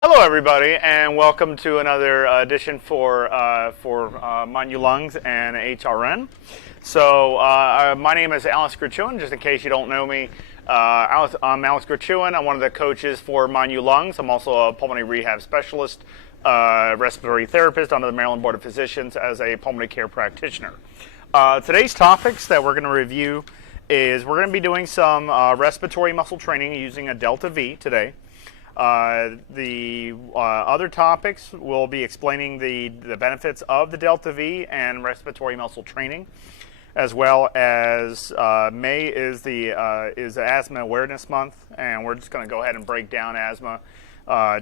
Hello, everybody, and welcome to another edition for Mind You Lungs and HRN. So, my name is Alex Grichuhin. Just in case you don't know me, I'm Alex Grichuhin. I'm one of the coaches for Mind You Lungs. I'm also a pulmonary rehab specialist, respiratory therapist under the Maryland Board of Physicians as a pulmonary care practitioner. Today's topics that we're going to review is we're going to be doing some respiratory muscle training using a Delta V today. The other topics will be explaining the benefits of the Delta V and respiratory muscle training, as well as May is Asthma Awareness Month, and we're just going to go ahead and break down asthma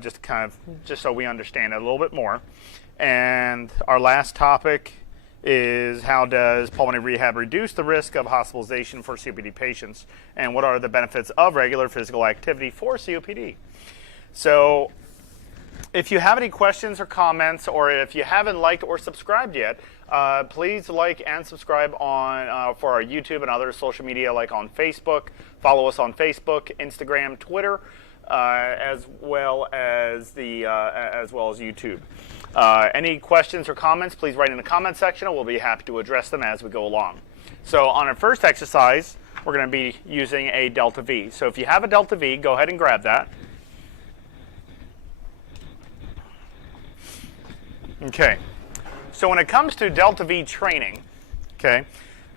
just so we understand it a little bit more. And our last topic is how does pulmonary rehab reduce the risk of hospitalization for COPD patients, and what are the benefits of regular physical activity for COPD. So if you have any questions or comments, or if you haven't liked or subscribed yet, please like and subscribe on for our YouTube and other social media, like on Facebook. Follow us on Facebook, Instagram, Twitter, as well as YouTube. Any questions or comments, please write in the comment section, and we'll be happy to address them as we go along. So on our first exercise, we're going to be using a Delta V. So if you have a Delta V, go ahead and grab that. Okay, so when it comes to Delta V training, okay,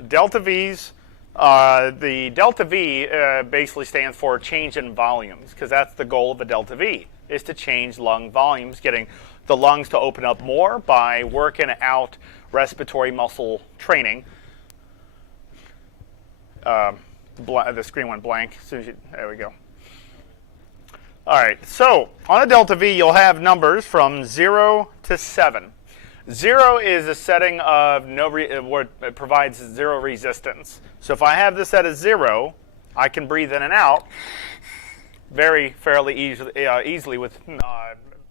Delta Vs, the Delta V basically stands for change in volumes, because that's the goal of a Delta V, is to change lung volumes, getting the lungs to open up more by working out respiratory muscle training. The screen went blank. There we go. All right, so on a Delta V, you'll have numbers from 0 to 7. 0 is a setting of where it provides zero resistance. So if I have this at a 0, I can breathe in and out fairly easily with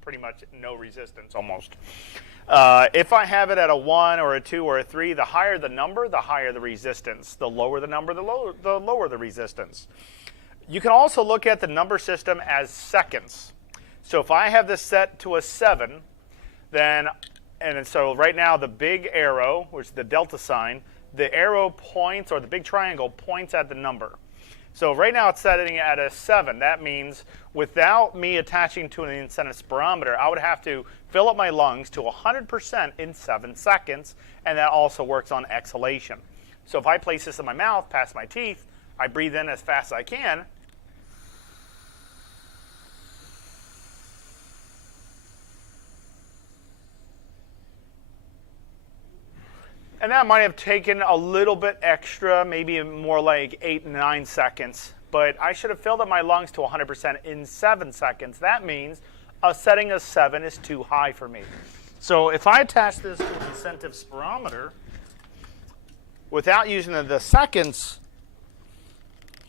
pretty much no resistance almost. If I have it at a 1 or a 2 or a 3, the higher the number, the higher the resistance. The lower the number, the lower the resistance. You can also look at the number system as seconds. So if I have this set to a 7, so right now the big arrow, which is the delta sign, the arrow points, or the big triangle points at the number. So right now it's setting at a 7. That means without me attaching to an incentive spirometer, I would have to fill up my lungs to 100% in 7 seconds, and that also works on exhalation. So if I place this in my mouth, past my teeth, I breathe in as fast as I can, and that might have taken a little bit extra, maybe more like 8, 9 seconds. But I should have filled up my lungs to 100% in 7 seconds. That means a setting of 7 is too high for me. So if I attach this to an incentive spirometer, without using the seconds,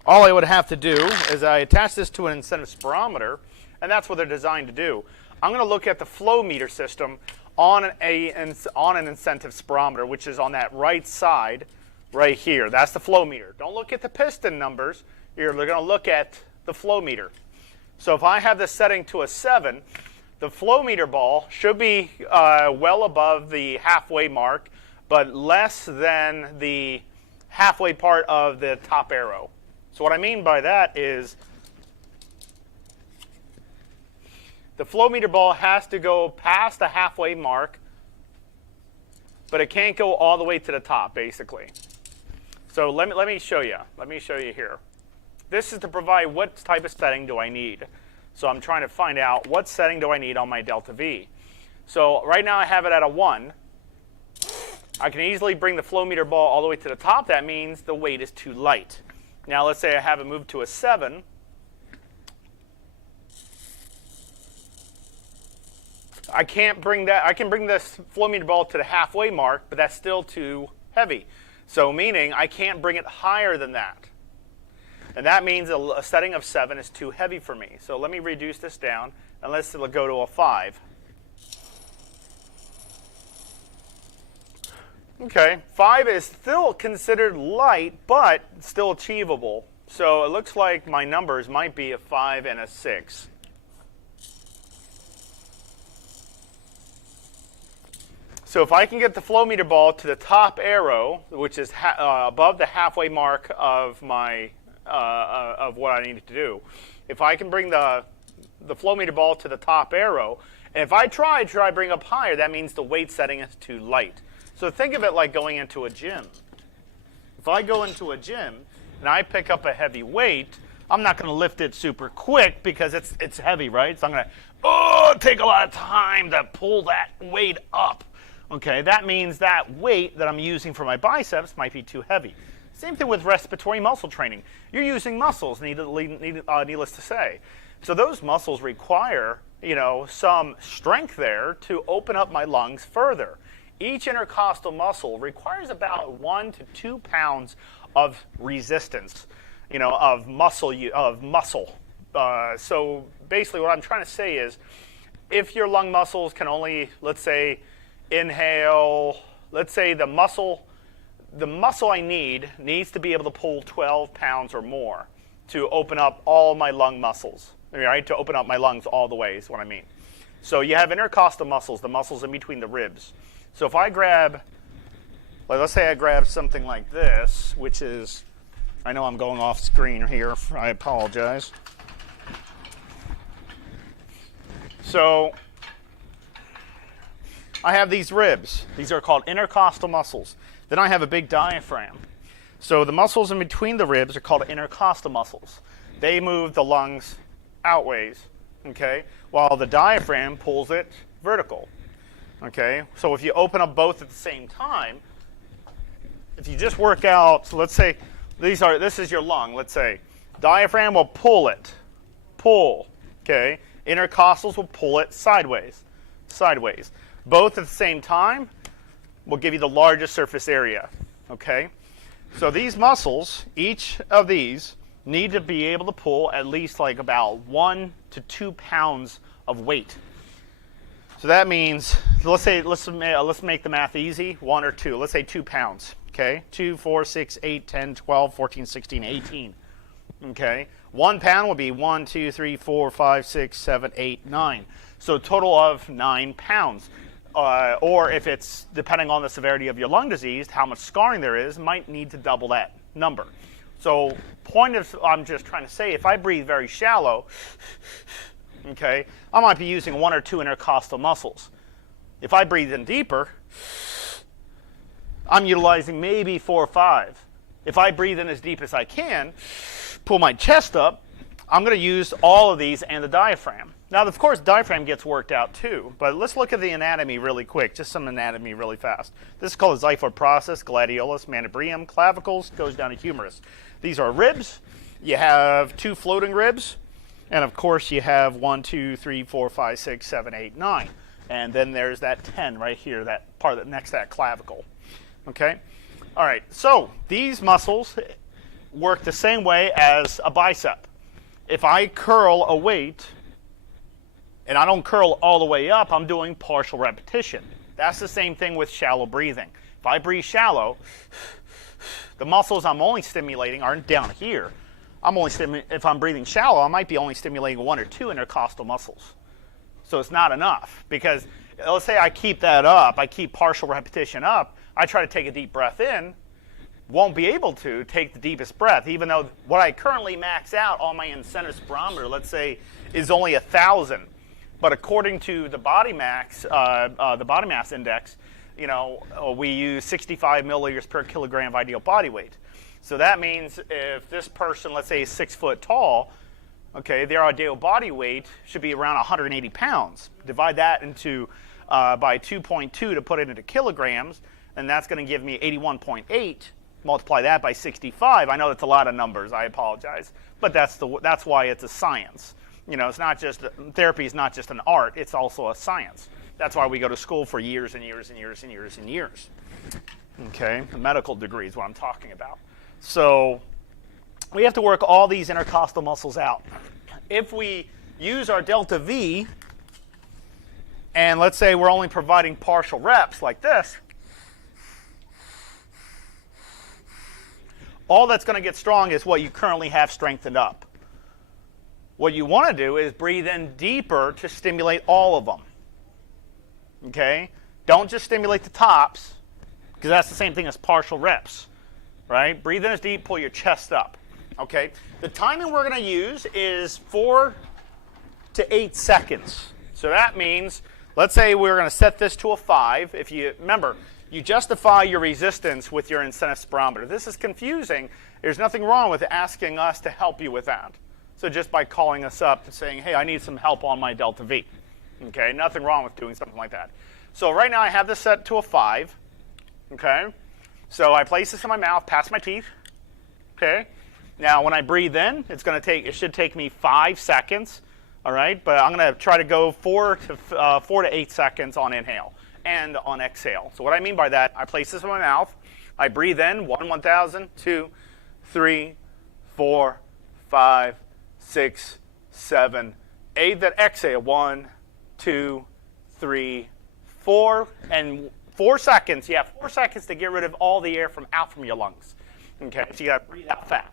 all I would have to do is I attach this to an incentive spirometer, and that's what they're designed to do. I'm going to look at the flow meter system on an incentive spirometer, which is on that right side right here. That's the flow meter. Don't look at the piston numbers. You're going to look at the flow meter. So if I have this setting to a 7, the flow meter ball should be well above the halfway mark, but less than the halfway part of the top arrow. So what I mean by that is the flow meter ball has to go past the halfway mark, but it can't go all the way to the top, basically. So let me show you. Let me show you here. This is to provide what type of setting do I need. So I'm trying to find out what setting do I need on my Delta V. So right now I have it at a 1. I can easily bring the flow meter ball all the way to the top. That means the weight is too light. Now let's say I have it moved to a 7. I can't bring that. I can bring this flow meter ball to the halfway mark, but that's still too heavy. So meaning I can't bring it higher than that. And that means a setting of 7 is too heavy for me. So let me reduce this down, and let's go to a 5. Okay, 5 is still considered light, but still achievable. So it looks like my numbers might be a 5 and a 6. So if I can get the flow meter ball to the top arrow, which is above the halfway mark of my of what I need to do, if I can bring the flow meter ball to the top arrow, and if I try to bring up higher, that means the weight setting is too light. So think of it like going into a gym. If I go into a gym and I pick up a heavy weight, I'm not going to lift it super quick because it's heavy, right? So I'm going to take a lot of time to pull that weight up. Okay, that means that weight that I'm using for my biceps might be too heavy. Same thing with respiratory muscle training. You're using muscles, needless to say. So those muscles require, some strength there to open up my lungs further. Each intercostal muscle requires about 1 to 2 pounds of resistance, of muscle. So basically what I'm trying to say is, if your lung muscles can only, let's say, inhale, let's say the muscle I needs to be able to pull 12 pounds or more to open up all my lung muscles, right? To open up my lungs all the way is what I mean. So you have intercostal muscles, the muscles in between the ribs. So if I grab, let's say I grab something like this, which is, I know I'm going off screen here, I apologize. So I have these ribs. These are called intercostal muscles. Then I have a big diaphragm. So the muscles in between the ribs are called intercostal muscles. They move the lungs outways, okay, while the diaphragm pulls it vertical. Okay, so if you open up both at the same time, if you just work out, so let's say this is your lung, let's say, diaphragm will pull, okay, intercostals will pull it sideways. Both at the same time will give you the largest surface area, okay? So these muscles, each of these, need to be able to pull at least like about 1 to 2 pounds of weight. So that means, let's make the math easy, 1 or 2. Let's say 2 pounds, okay? 2, 4, 6, 8, 10, 12, 14, 16, 18, okay? 1 pound would be 1, 2, 3, 4, 5, 6, 7, 8, 9. So a total of 9 pounds. Or if it's, depending on the severity of your lung disease, how much scarring there is, might need to double that number. So I'm just trying to say, if I breathe very shallow, okay, I might be using 1 or 2 intercostal muscles. If I breathe in deeper, I'm utilizing maybe 4 or 5. If I breathe in as deep as I can, pull my chest up, I'm going to use all of these and the diaphragm. Now, of course, diaphragm gets worked out too, but let's look at the anatomy really quick, just some anatomy really fast. This is called the xiphoid process, gladiolus, manubrium, clavicles, goes down to humerus. These are ribs. You have 2 floating ribs, and of course you have 1, 2, 3, 4, 5, 6, 7, 8, 9. And then there's that 10 right here, that part next to that clavicle. Okay? All right, so these muscles work the same way as a bicep. If I curl a weight, and I don't curl all the way up, I'm doing partial repetition. That's the same thing with shallow breathing. If I breathe shallow, the muscles I'm only stimulating aren't down here. If I'm breathing shallow, I might be only stimulating 1 or 2 intercostal muscles. So it's not enough, because let's say I keep that up, I keep partial repetition up, I try to take a deep breath in, won't be able to take the deepest breath, even though what I currently max out on my incentive spirometer, let's say, is only 1,000. But according to the body mass index, we use 65 milliliters per kilogram of ideal body weight. So that means if this person, let's say, is 6 foot tall, okay, their ideal body weight should be around 180 pounds. Divide that into by 2.2 to put it into kilograms, and that's going to give me 81.8. Multiply that by 65. I know that's a lot of numbers. I apologize, but that's why it's a science. It's not just therapy is not just an art; it's also a science. That's why we go to school for years and years and years and years and years. Okay, the medical degree is what I'm talking about. So we have to work all these intercostal muscles out. If we use our delta V, and let's say we're only providing partial reps like this, all that's going to get strong is what you currently have strengthened up. What you want to do is breathe in deeper to stimulate all of them. Okay? Don't just stimulate the tops, because that's the same thing as partial reps, right? Breathe in as deep, pull your chest up, okay? The timing we're going to use is 4 to 8 seconds. So that means, let's say we're going to set this to a 5. If you remember, you justify your resistance with your incentive spirometer. This is confusing. There's nothing wrong with asking us to help you with that. So just by calling us up and saying, hey, I need some help on my delta V. Okay, nothing wrong with doing something like that. So right now I have this set to a 5. Okay, so I place this in my mouth, past my teeth. Okay, now when I breathe in, it should take me 5 seconds. All right, but I'm going to try to go 4 to 8 seconds on inhale and on exhale. So what I mean by that, I place this in my mouth, I breathe in 1,000, 2, 3, 4, 5, 6, 7, 8. Then exhale 1, 2, 3, 4, and 4 seconds. You have 4 seconds to get rid of all the air out from your lungs. Okay, so you got to breathe out fast.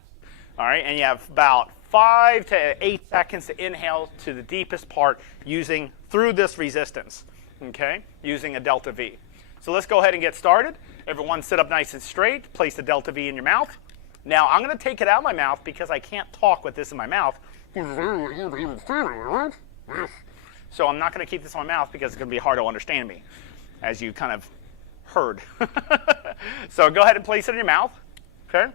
All right, and you have about 5 to 8 seconds to inhale to the deepest part through this resistance. Okay, using a delta V. So let's go ahead and get started. Everyone sit up nice and straight. Place the delta V in your mouth. Now I'm going to take it out of my mouth because I can't talk with this in my mouth. So I'm not going to keep this in my mouth because it's going to be hard to understand me, as you kind of heard. So go ahead and place it in your mouth. Okay,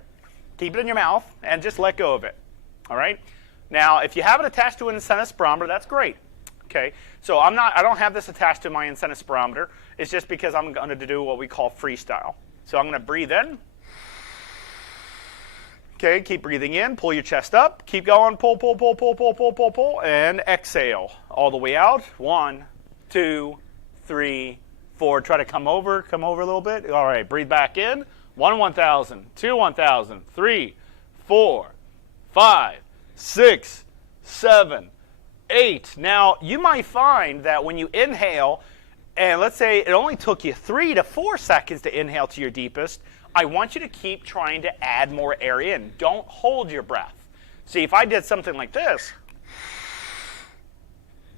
keep it in your mouth and just let go of it. All right. Now, if you have it attached to an incentive spirometer, that's great. Okay, so I don't have this attached to my incentive spirometer. It's just because I'm going to do what we call freestyle. So I'm going to breathe in. Okay, keep breathing in. Pull your chest up. Keep going. Pull, pull, pull, pull, pull, pull, pull, pull, and exhale all the way out. 1, 2, 3, 4. Try to come over a little bit. All right, breathe back in. 1,000, 2, 1,000, 3, 4, 5, 6, 7, 8. Now, you might find that when you inhale, and let's say it only took you 3 to 4 seconds to inhale to your deepest, I want you to keep trying to add more air in. Don't hold your breath. See, if I did something like this,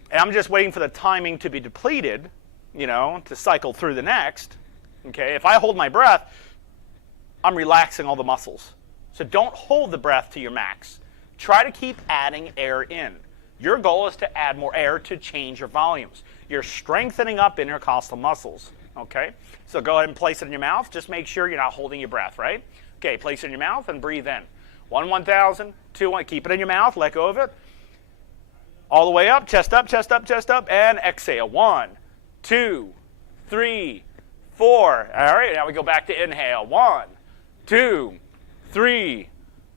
and I'm just waiting for the timing to be depleted, to cycle through the next, okay, if I hold my breath, I'm relaxing all the muscles. So don't hold the breath to your max. Try to keep adding air in. Your goal is to add more air to change your volumes. You're strengthening up intercostal muscles, okay? So go ahead and place it in your mouth. Just make sure you're not holding your breath, right? Okay, place it in your mouth and breathe in. 1,000, 2, 1. Keep it in your mouth. Let go of it. All the way up, chest up, chest up, chest up, and exhale. 1, 2, 3, 4. All right, now we go back to inhale. 1, 2, 3,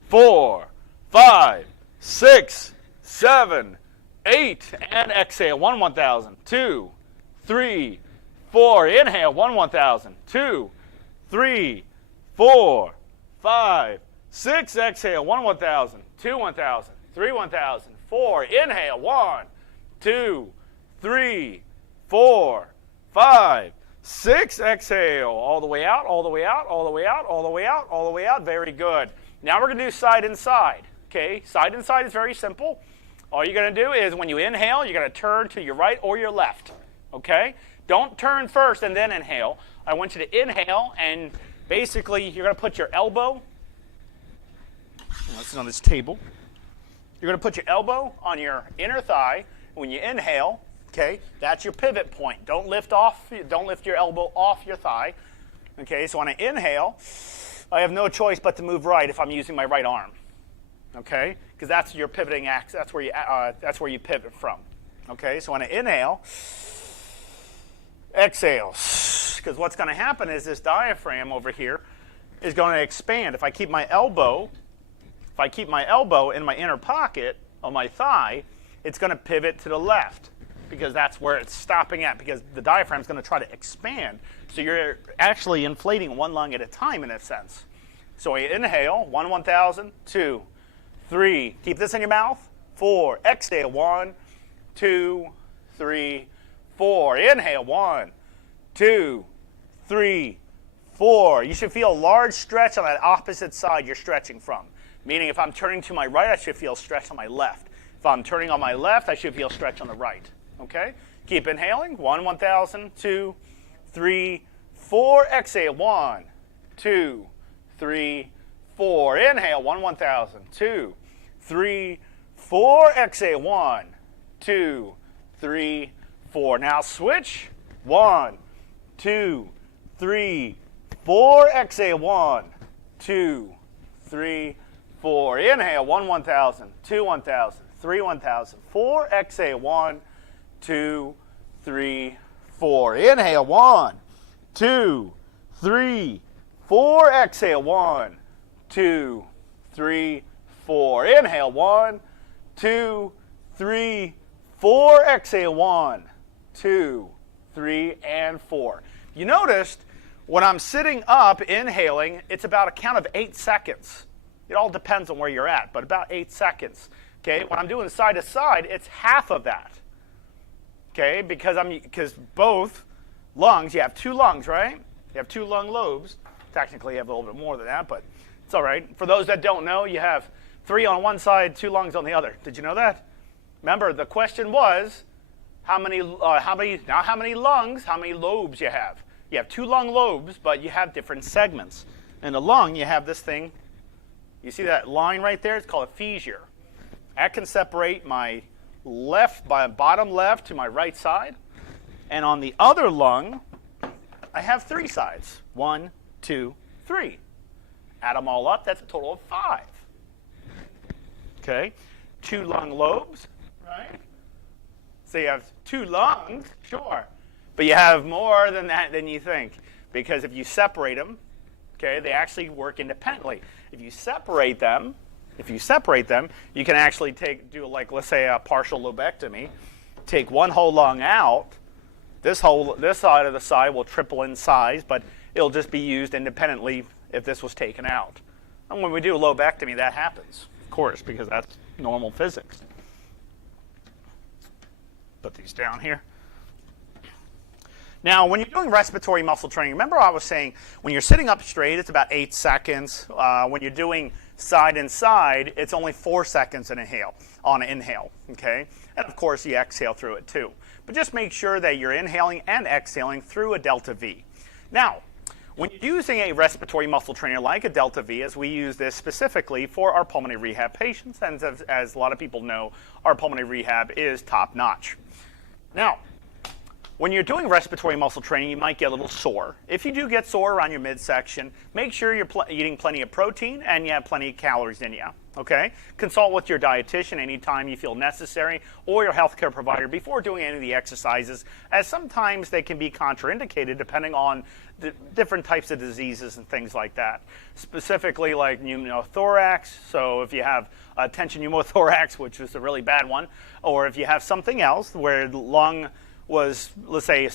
4, 5, 6, 7, 8, and exhale. 1,000, 2, 3, 4. Inhale. 1,000, 2, 3, 4, 5, 6. Exhale. 1,000, 2, 1,000, 3, 1,000, 4. Inhale. 1, 2, 3, 4, 5, 6. Exhale. All the way out, all the way out, all the way out, all the way out, all the way out. Very good. Now we're going to do side and side. Okay, side and side is very simple. All you're going to do is when you inhale, you're going to turn to your right or your left. Okay? Don't turn first and then inhale. I want you to inhale, and basically you're going to put your elbow, this is on this table. You're going to put your elbow on your inner thigh. When you inhale, okay, that's your pivot point. Don't lift your elbow off your thigh. Okay, so when I inhale, I have no choice but to move right if I'm using my right arm. Okay, because that's your pivoting axis. That's where you pivot from. Okay, so when I inhale, exhale, because what's going to happen is this diaphragm over here is going to expand. If I keep my elbow in my inner pocket on my thigh, it's going to pivot to the left because that's where it's stopping at, because the diaphragm is going to try to expand. So you're actually inflating one lung at a time in a sense. So I inhale, 1,000, 2, 3. Keep this in your mouth. 4. Exhale. 1, 2, 3, 4. Inhale. 1, 2, 3, 4. You should feel a large stretch on that opposite side you're stretching from. Meaning if I'm turning to my right, I should feel stretch on my left. If I'm turning on my left, I should feel stretch on the right. Okay? Keep inhaling. 1,000, 2, 3, 4. Exhale. 1, 2, 3, 4. Inhale. 1,000. 2, 3, 4. Exhale. 1, 2, 3, 4. Now switch. 1, 2, 3, 4. Exhale. 1, 2, 3, 4. Inhale. 1,000. 2, 1,000. 3, 1,000. 4. Exhale. 1, 2, 3, 4. Inhale. 1, 2, 3, 4. Exhale. 1, 2, 3, 4. Inhale. 1, 2, 3, 4. Exhale. 1, 2, 3, and 4. You noticed when I'm sitting up inhaling, it's about a count of 8 seconds. It all depends on where you're at, but about 8 seconds. Okay, when I'm doing side to side, it's half of that. Okay, because both lungs, you have 2 lungs, right? You have 2 lung lobes. Technically, you have a little bit more than that, but it's all right. For those that don't know, you have 3 on one side, 2 lungs on the other. Did you know that? Remember, the question was how many lungs, how many lobes you have. You have 2 lung lobes, but you have different segments. In the lung, you have this thing. You see that line right there? It's called a fissure. That can separate my bottom left to my right side. And on the other lung, I have 3 sides. 1, 2, 3. Add them all up, that's a total of 5. Okay? 2 lung lobes, right? So you have 2 lungs, sure. But you have more than that than you think. Because if you separate them, okay, they actually work independently. If you separate them, you can actually do like, let's say, a partial lobectomy. Take one whole lung out. This side of the side will triple in size, but it'll just be used independently if this was taken out. And when we do a lobectomy, that happens, of course, because that's normal physics. Put these down here. Now, when you're doing respiratory muscle training, remember I was saying when you're sitting up straight, it's about 8 seconds. When you're doing side and side, it's only 4 seconds on an inhale, okay? And of course, you exhale through it too. But just make sure that you're inhaling and exhaling through a delta V. Now, when you're using a respiratory muscle trainer like a delta V, as we use this specifically for our pulmonary rehab patients, and as a lot of people know, our pulmonary rehab is top-notch. Now, when you're doing respiratory muscle training, you might get a little sore. If you do get sore around your midsection, make sure you're eating plenty of protein and you have plenty of calories in you, okay? Consult with your dietitian anytime you feel necessary or your healthcare provider before doing any of the exercises, as sometimes they can be contraindicated depending on the different types of diseases and things like that. Specifically like pneumothorax, so if you have tension pneumothorax, which is a really bad one, or if you have something else where the lung was, let's say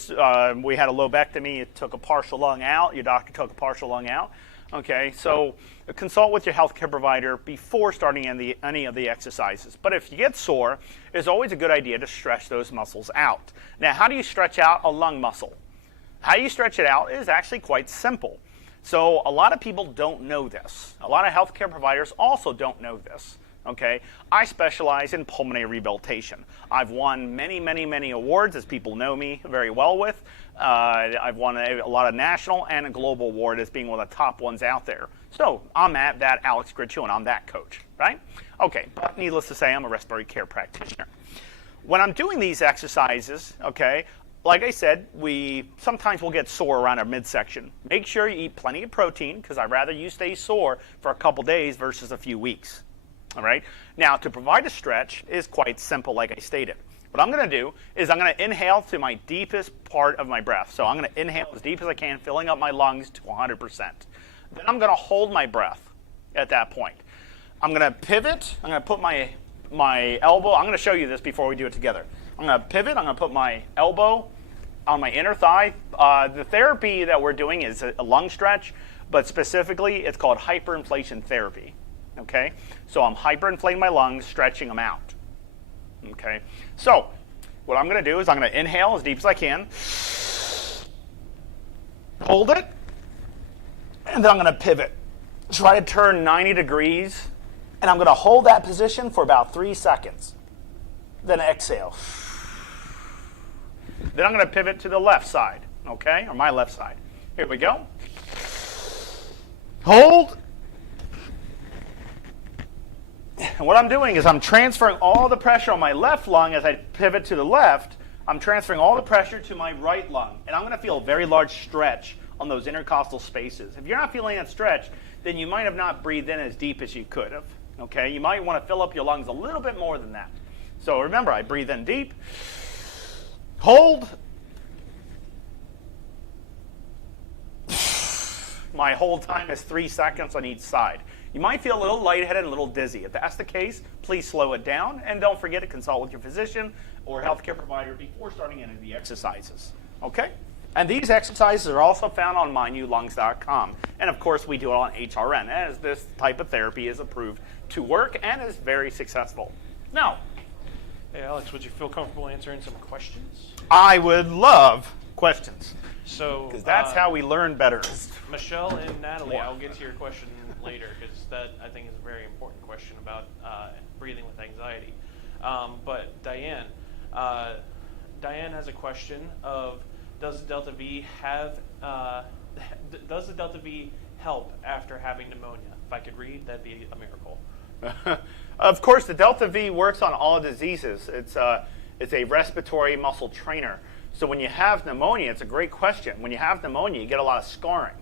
we had a lobectomy, it took a partial lung out, your doctor took a partial lung out. Okay, so consult with your healthcare provider before starting any of the exercises. But if you get sore, it's always a good idea to stretch those muscles out. Now, how do you stretch out a lung muscle? How you stretch it out is actually quite simple. So a lot of people don't know this. A lot of healthcare providers also don't know this. Okay, I specialize in pulmonary rehabilitation. I've won many, many, many awards, as people know me very well with. I've won a lot of national and a global award as being one of the top ones out there. So I'm at that Alex Grichuhin. I'm that coach, right? Okay, but needless to say, I'm a respiratory care practitioner. When I'm doing these exercises, okay, like I said, sometimes we'll get sore around our midsection. Make sure you eat plenty of protein, because I'd rather you stay sore for a couple days versus a few weeks. All right. Now, to provide a stretch is quite simple, like I stated. What I'm going to do is I'm going to inhale to my deepest part of my breath. So I'm going to inhale as deep as I can, filling up my lungs to 100%. Then I'm going to hold my breath at that point. I'm going to pivot. I'm going to put my elbow. I'm going to show you this before we do it together. I'm going to pivot. I'm going to put my elbow on my inner thigh. The therapy that we're doing is a lung stretch, but specifically it's called hyperinflation therapy. Okay, so I'm hyperinflating my lungs, stretching them out. Okay, so what I'm going to do is I'm going to inhale as deep as I can, hold it, and then I'm going to pivot. Try to turn 90 degrees, and I'm going to hold that position for about 3 seconds. Then exhale. Then I'm going to pivot to the left side. okay, or my left side. Here we go. Hold. And what I'm doing is I'm transferring all the pressure on my left lung as I pivot to the left. I'm transferring all the pressure to my right lung. And I'm going to feel a very large stretch on those intercostal spaces. If you're not feeling that stretch, then you might have not breathed in as deep as you could have. Okay, you might want to fill up your lungs a little bit more than that. So remember, I breathe in deep, hold. My hold time is 3 seconds on each side. You might feel a little lightheaded and a little dizzy. If that's the case, please slow it down. And don't forget to consult with your physician or healthcare provider before starting any of the exercises. Okay? And these exercises are also found on mynewlungs.com. And of course, we do it on HRN, as this type of therapy is approved to work and is very successful. Now, hey Alex, would you feel comfortable answering some questions? I would love questions. So, because that's how we learn better. Michelle and Natalie, I'll get to your question later, because that, I think, is a very important question about breathing with anxiety. But Diane has a question of, does the Delta V help after having pneumonia? If I could read, that'd be a miracle. Of course, the Delta V works on all diseases. It's a respiratory muscle trainer. So when you have pneumonia, it's a great question. When you have pneumonia, you get a lot of scarring.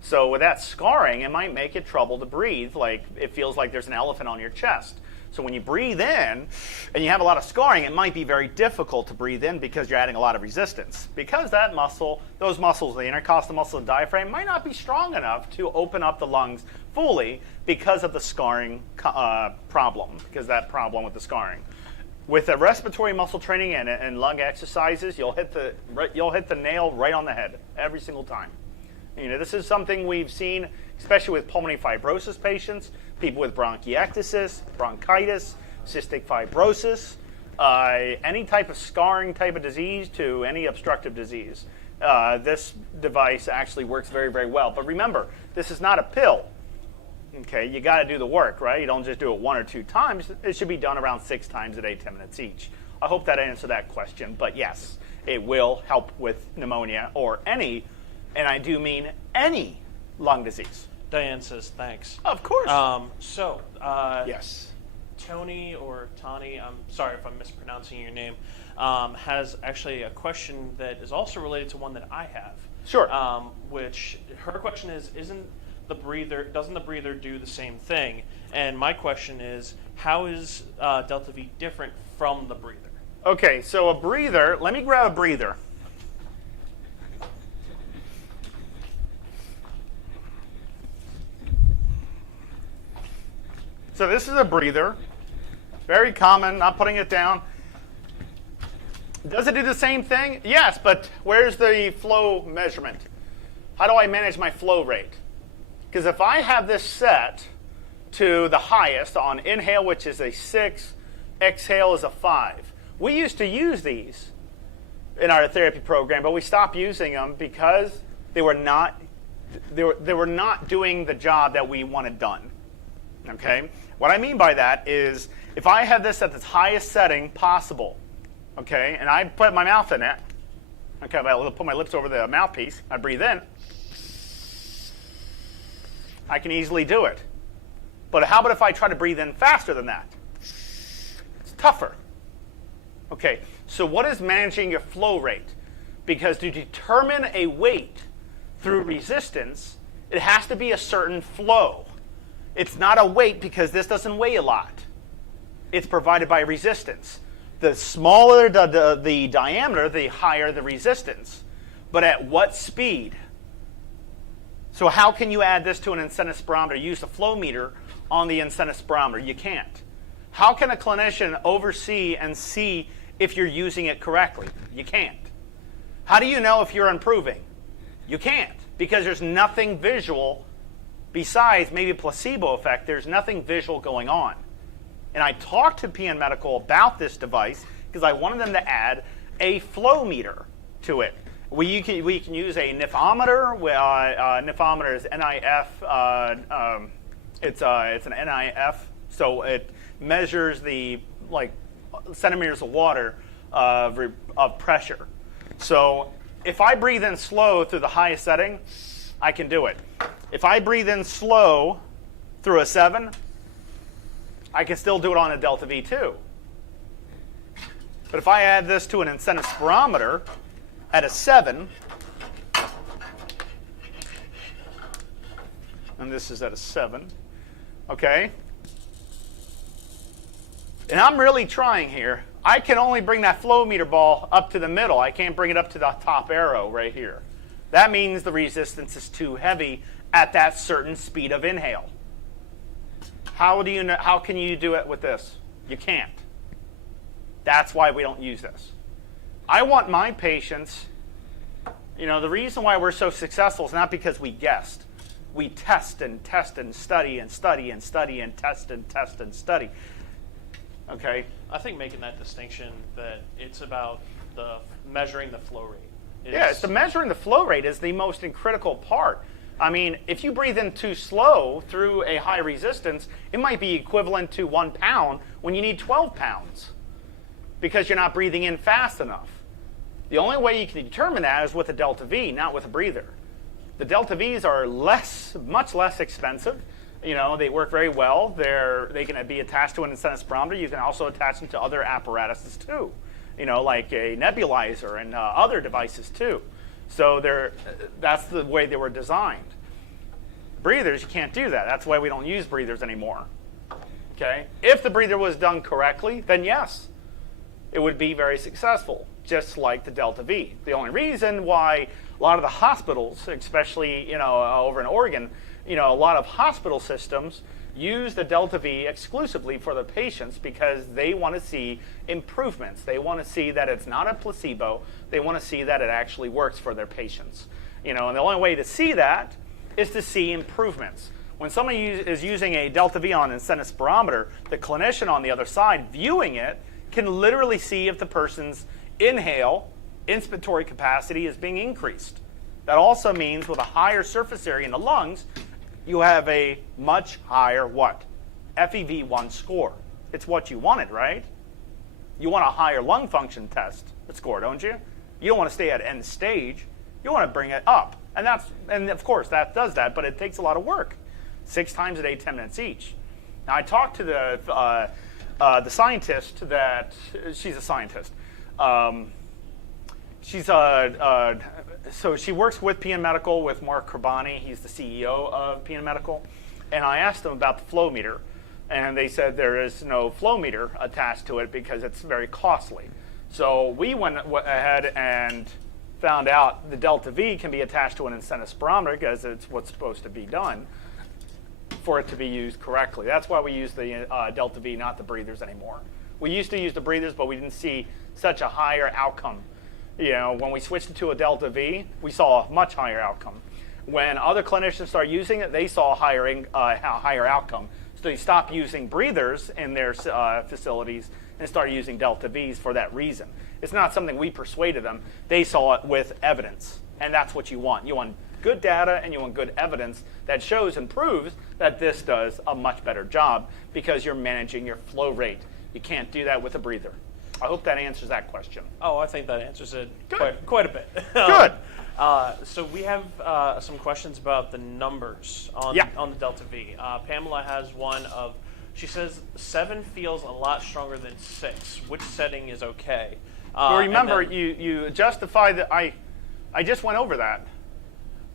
So with that scarring, it might make it trouble to breathe. Like it feels like there's an elephant on your chest. So when you breathe in and you have a lot of scarring, it might be very difficult to breathe in because you're adding a lot of resistance. Because that muscle, those muscles, the intercostal muscle and diaphragm, might not be strong enough to open up the lungs fully because of the scarring problem, because that problem with the scarring. With the respiratory muscle training and lung exercises, you'll hit the nail right on the head every single time. You know, this is something we've seen, especially with pulmonary fibrosis patients, people with bronchiectasis, bronchitis, cystic fibrosis, any type of scarring type of disease to any obstructive disease. This device actually works very, very well. But remember, this is not a pill. Okay, you got to do the work, right? You don't just do it 1 or 2 times. It should be done around 6 times a day, 10 minutes each. I hope that answered that question. But yes, it will help with pneumonia or any, and I do mean any, lung disease. Diane says thanks. Of course. Yes. Tony or Tani, I'm sorry if I'm mispronouncing your name, has actually a question that is also related to one that I have. Sure. Which her question is, doesn't the breather do the same thing? And my question is, how is Delta V different from the breather? Okay, so a breather, let me grab a breather. So this is a breather, very common, not putting it down. Does it do the same thing? Yes, but where's the flow measurement? How do I manage my flow rate? Because if I have this set to the highest on inhale, which is a 6, exhale is a 5. We used to use these in our therapy program, but we stopped using them because they were not doing the job that we wanted done. Okay? What I mean by that is if I have this at the highest setting possible, okay, and I put my mouth in it, okay, I'll put my lips over the mouthpiece, I breathe in, I can easily do it. But how about if I try to breathe in faster than that? It's tougher. Okay, so what is managing your flow rate? Because to determine a weight through resistance, it has to be a certain flow. It's not a weight because this doesn't weigh a lot. It's provided by resistance. The smaller the diameter, the higher the resistance. But at what speed? So how can you add this to an incentive spirometer? Use the flow meter on the incentive spirometer. You can't. How can a clinician oversee and see if you're using it correctly? You can't. How do you know if you're improving? You can't, because there's nothing visual besides maybe a placebo effect. There's nothing visual going on. And I talked to PN Medical about this device because I wanted them to add a flow meter to it. We can use a niphometer. Niphometer is NIF. It's an NIF, so it measures the centimeters of water of pressure. So if I breathe in slow through the highest setting, I can do it. If I breathe in slow through a 7, I can still do it on a delta V too. But if I add this to an incentive spirometer at a 7, and this is at a 7, okay? And I'm really trying here. I can only bring that flow meter ball up to the middle. I can't bring it up to the top arrow right here. That means the resistance is too heavy at that certain speed of inhale. How can you do it with this? You can't. That's why we don't use this. I want my patients, the reason why we're so successful is not because we guessed. We test and test and study and study and study and test and test and study. Okay? I think making that distinction that it's about the measuring the flow rate. It's the measuring the flow rate is the most critical part. I mean, if you breathe in too slow through a high resistance, it might be equivalent to 1 pound when you need 12 pounds because you're not breathing in fast enough. The only way you can determine that is with a delta V, not with a breather. The delta Vs are much less expensive. They work very well. They can be attached to an incentive spirometer. You can also attach them to other apparatuses too, like a nebulizer and other devices too. So that's the way they were designed. Breathers, you can't do that. That's why we don't use breathers anymore. Okay? If the breather was done correctly, then yes, it would be very successful, just like the delta V. The only reason why a lot of the hospitals, especially over in Oregon, a lot of hospital systems use the delta V exclusively for the patients because they want to see improvements. They want to see that it's not a placebo. They want to see that it actually works for their patients. And the only way to see that is to see improvements. When somebody is using a delta V on an incentive spirometer, the clinician on the other side viewing it can literally see if the person's inspiratory capacity is being increased. That also means with a higher surface area in the lungs, you have a much higher what? FEV1 score. It's what you wanted, right? You want a higher lung function score, don't you? You don't want to stay at end stage. You want to bring it up. And of course that does that, but it takes a lot of work. 6 times a day, 10 minutes each. Now I talked to the scientist that, she's a scientist. So she works with PN Medical with Mark Krabani. He's the CEO of PN Medical. And I asked them about the flow meter. And they said there is no flow meter attached to it because it's very costly. So we went ahead and found out the delta V can be attached to an incentive spirometer because it's what's supposed to be done for it to be used correctly. That's why we use the delta V, not the breathers anymore. We used to use the breathers, but we didn't see such a higher outcome. When we switched it to a delta V, we saw a much higher outcome. When other clinicians started using it, they saw a higher outcome. So they stopped using breathers in their facilities and started using delta Vs for that reason. It's not something we persuaded them. They saw it with evidence, and that's what you want. You want good data and you want good evidence that shows and proves that this does a much better job because you're managing your flow rate. You can't do that with a breather. I hope that answers that question. Oh, I think that answers it quite a bit. Good. So we have some questions about the numbers on the delta V. Pamela has one of, she says 7 feels a lot stronger than 6. Which setting is okay? Well, remember, you justify that. I just went over that.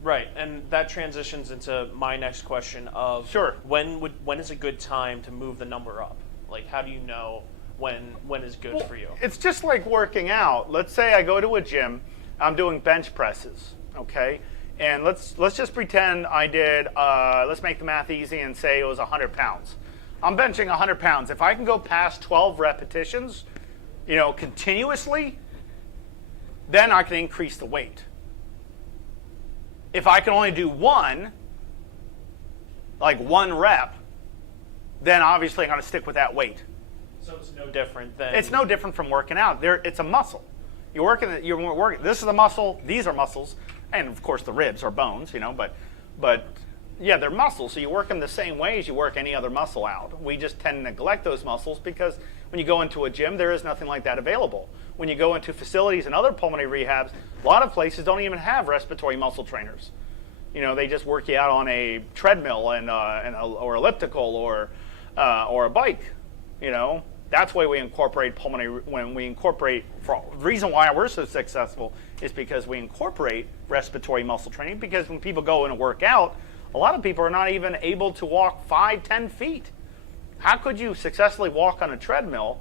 Right, and that transitions into my next question of when is a good time to move the number up? Like, how do you know when is good for you? It's just like working out. Let's say I go to a gym, I'm doing bench presses, okay? And let's just pretend I did, let's make the math easy and say it was 100 pounds. I'm benching 100 pounds. If I can go past 12 repetitions, continuously, then I can increase the weight. If I can only do one rep, then obviously I'm going to stick with that weight. So it's no different than... It's no different from working out. It's a muscle. You're working. This is a muscle. These are muscles, and of course the ribs are bones. But yeah, they're muscles. So you work them the same way as you work any other muscle out. We just tend to neglect those muscles because When you go into a gym, there is nothing like that available. When you go into facilities and other pulmonary rehabs, a lot of places don't even have respiratory muscle trainers. They just work you out on a treadmill or elliptical or a bike. That's why we incorporate pulmonary. When we incorporate, the reason why we're so successful is because we incorporate respiratory muscle training. Because when people go and work out, a lot of people are not even able to walk 5-10 feet. How could you successfully walk on a treadmill,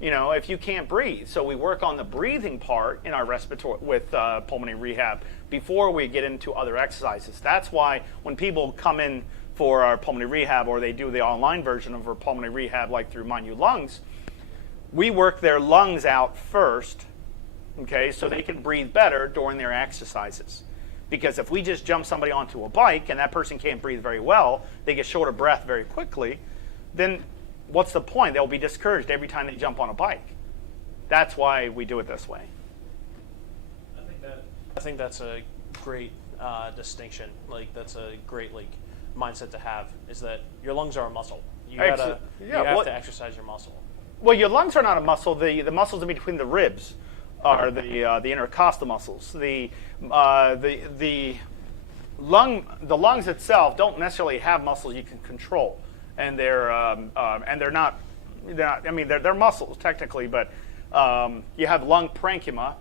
if you can't breathe? So we work on the breathing part in our respiratory with pulmonary rehab before we get into other exercises. That's why when people come in for our pulmonary rehab, or they do the online version of our pulmonary rehab, like through My New Lungs, we work their lungs out first, okay, so they can breathe better during their exercises. Because if we just jump somebody onto a bike and that person can't breathe very well, they get short of breath very quickly, then what's the point? They'll be discouraged every time they jump on a bike. That's why we do it this way. I think that's a great distinction. Like, that's a great mindset to have, is that your lungs are a muscle. You have to exercise your muscle. Well, your lungs are not a muscle. The muscles in between the ribs are the intercostal muscles. The lungs itself don't necessarily have muscles you can control, and they're not. I mean, they're muscles technically, but you have lung parenchyma.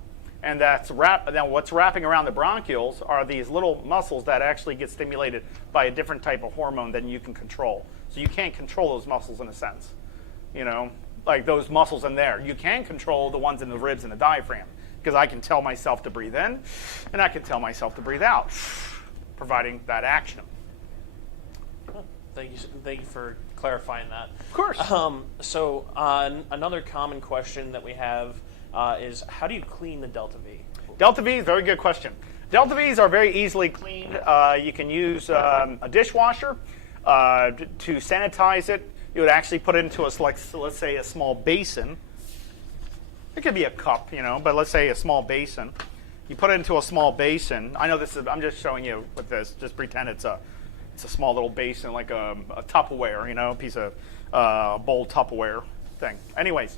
And then what's wrapping around the bronchioles are these little muscles that actually get stimulated by a different type of hormone than you can control. So you can't control those muscles in a sense. Like those muscles in there. You can control the ones in the ribs and the diaphragm, because I can tell myself to breathe in and I can tell myself to breathe out, providing that action. Thank you for clarifying that. Of course. So another common question that we have is, how do you clean the Delta V? Delta V is a very good question. Delta Vs are very easily cleaned. You can use a dishwasher to sanitize it. You would actually put it into let's say a small basin. It could be a cup, but let's say a small basin. You put it into a small basin. I know I'm just showing you with this. Just pretend it's a small little basin, like a Tupperware, a piece of bowl Tupperware thing. Anyways,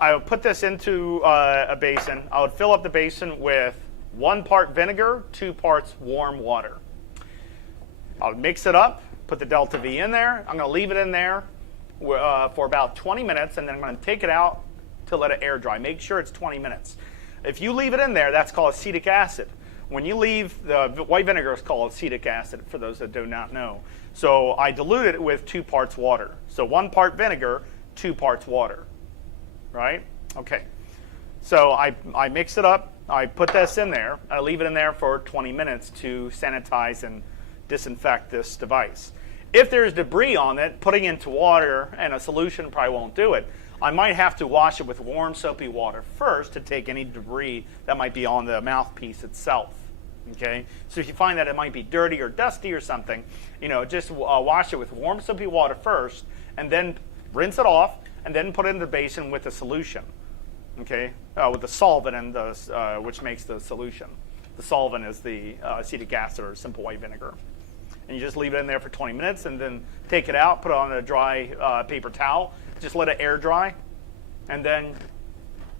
I would put this into a basin. I would fill up the basin with 1 part vinegar, 2 parts warm water. I'll mix it up, put the Delta V in there. I'm going to leave it in there for about 20 minutes, and then I'm going to take it out to let it air dry. Make sure it's 20 minutes. If you leave it in there, that's called acetic acid. When you leave, the white vinegar is called acetic acid, for those that do not know. So I dilute it with 2 parts water. So 1 part vinegar, 2 parts water. Right? Okay. So I mix it up. I put this in there. I leave it in there for 20 minutes to sanitize and disinfect this device. If there's debris on it, putting into water and a solution probably won't do it. I might have to wash it with warm soapy water first to take any debris that might be on the mouthpiece itself. Okay? So if you find that it might be dirty or dusty or something, just wash it with warm soapy water first, and then rinse it off, and then put it in the basin with a solution, okay, with the solvent and which makes the solution. The solvent is the acetic acid or simple white vinegar. And you just leave it in there for 20 minutes and then take it out, put it on a dry paper towel, just let it air dry, and then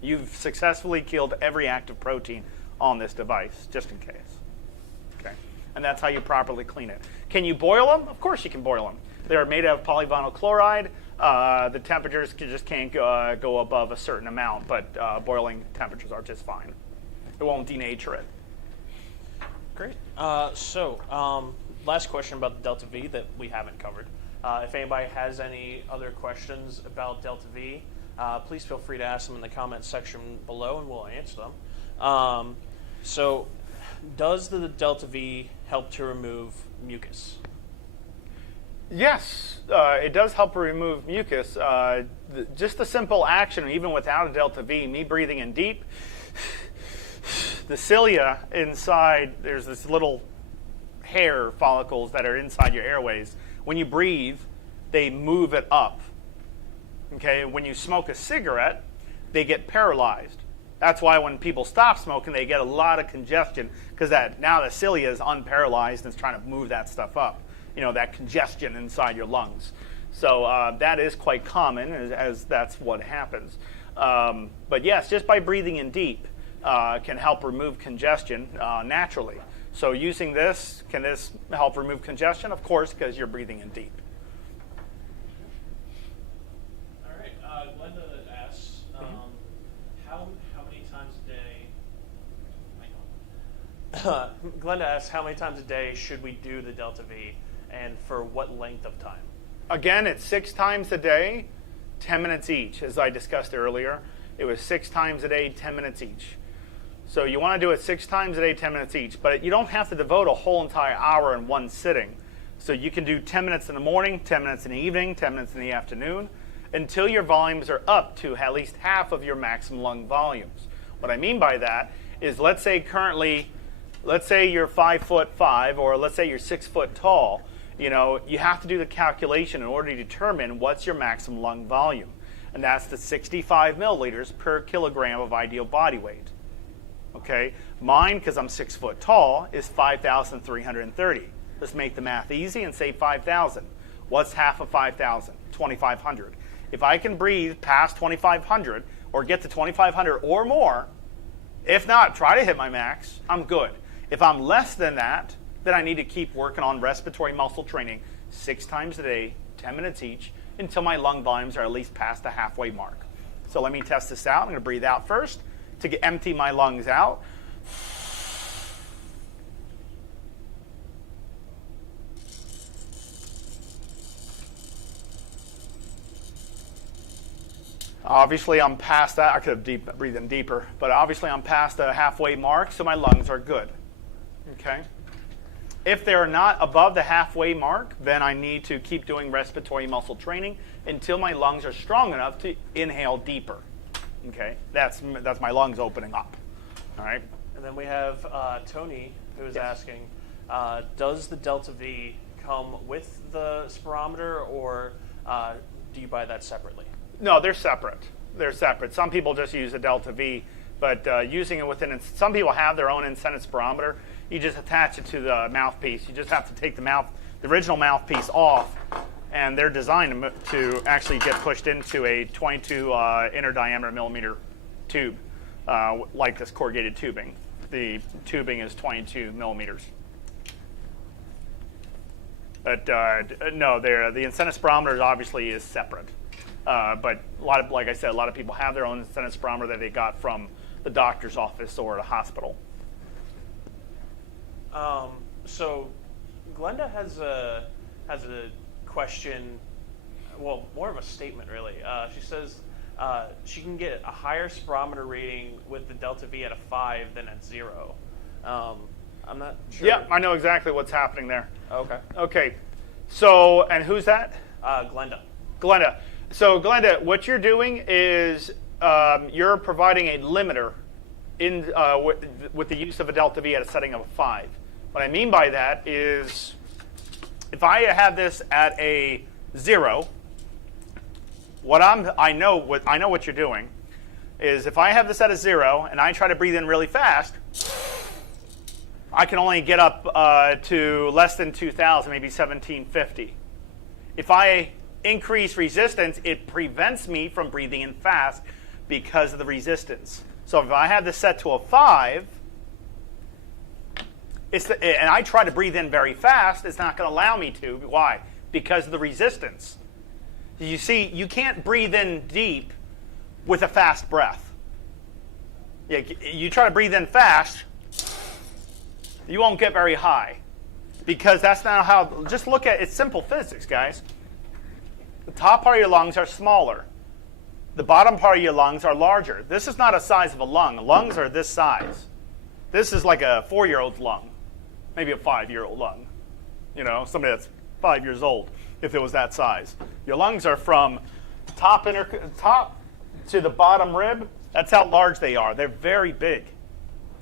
you've successfully killed every active protein on this device, just in case. Okay, and that's how you properly clean it. Can you boil them? Of course you can boil them. They're made of polyvinyl chloride. The temperatures just can't go above a certain amount, but boiling temperatures are just fine. It won't denature it. Great. Last question about the Delta V that we haven't covered. If anybody has any other questions about Delta V, please feel free to ask them in the comments section below, and we'll answer them. So, does the Delta V help to remove mucus? Yes, it does help remove mucus. Just the simple action, even without a Delta V, me breathing in deep, the cilia inside, there's this little hair follicles that are inside your airways. When you breathe, they move it up. Okay, when you smoke a cigarette, they get paralyzed. That's why when people stop smoking, they get a lot of congestion, because now the cilia is unparalyzed and it's trying to move that stuff up. That congestion inside your lungs. So that is quite common, as that's what happens. But yes, just by breathing in deep can help remove congestion naturally. So using this, can this help remove congestion? Of course, because you're breathing in deep. All right. Glenda asks, how many times a day? Glenda asks, how many times a day should we do the delta V, and for what length of time? Again, it's 6 times a day, 10 minutes each, as I discussed earlier. It was 6 times a day, 10 minutes each. So you want to do it 6 times a day, 10 minutes each. But you don't have to devote a whole entire hour in one sitting. So you can do 10 minutes in the morning, 10 minutes in the evening, 10 minutes in the afternoon, until your volumes are up to at least half of your maximum lung volumes. What I mean by that is, let's say you're 5'5", or let's say you're 6 foot tall. You know, you have to do the calculation in order to determine what's your maximum lung volume. And that's the 65 milliliters per kilogram of ideal body weight. Okay, mine, because I'm 6 foot tall, is 5,330. Let's make the math easy and say 5,000. What's half of 5,000? 2,500. If I can breathe past 2,500 or get to 2,500 or more, if not, try to hit my max, I'm good. If I'm less than that, then I need to keep working on respiratory muscle training 6 times a day, 10 minutes each, until my lung volumes are at least past the halfway mark. So let me test this out. I'm going to breathe out first to empty my lungs out. Obviously, I'm past that. I could have breathed in deeper, but obviously I'm past the halfway mark, so my lungs are good. Okay. If they're not above the halfway mark, then I need to keep doing respiratory muscle training until my lungs are strong enough to inhale deeper. Okay, that's my lungs opening up. All right. And then we have Tony, who is asking, does the delta V come with the spirometer, or do you buy that separately? No, they're separate. They're separate. Some people just use a delta V, but using it within, some people have their own incentive spirometer. You just attach it to the mouthpiece. You just have to take the original mouthpiece off, and they're designed to actually get pushed into a 22 inner diameter millimeter tube, like this corrugated tubing. The tubing is 22 millimeters. But no, the incentive spirometer obviously is separate. But like I said, a lot of people have their own incentive spirometer that they got from the doctor's office or the hospital. So Glenda has a question, well, more of a statement really. She says she can get a higher spirometer rating with the delta V at a 5 than at 0. I'm not sure. Yeah, I know exactly what's happening there. Okay. Okay. So, and who's that? Glenda. Glenda. So, Glenda, what you're doing is you're providing a limiter in with the use of a delta V at a setting of a 5. What I mean by that is, if I have this at a 0, I know what you're doing is, if I have this at a 0 and I try to breathe in really fast, I can only get up to less than 2,000, maybe 1,750. If I increase resistance, it prevents me from breathing in fast because of the resistance. So if I have this set to a 5, and I try to breathe in very fast, it's not going to allow me to. Why? Because of the resistance. You see, you can't breathe in deep with a fast breath. You try to breathe in fast, you won't get very high, because that's not how. Just look at it's simple physics, guys. The top part of your lungs are smaller. The bottom part of your lungs are larger. This is not a size of a lung. Lungs are this size. This is like a 4-year-old's lung, maybe a 5-year-old lung. You know, somebody that's 5 years old, if it was that size. Your lungs are from top to the bottom rib. That's how large they are. They're very big.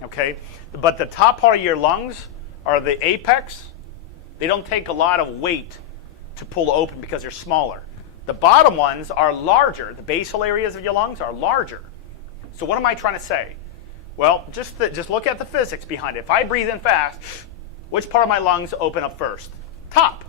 Okay? But the top part of your lungs are the apex. They don't take a lot of weight to pull open because they're smaller. The bottom ones are larger. The basal areas of your lungs are larger. So what am I trying to say? Well, just look at the physics behind it. If I breathe in fast, which part of my lungs open up first? Top.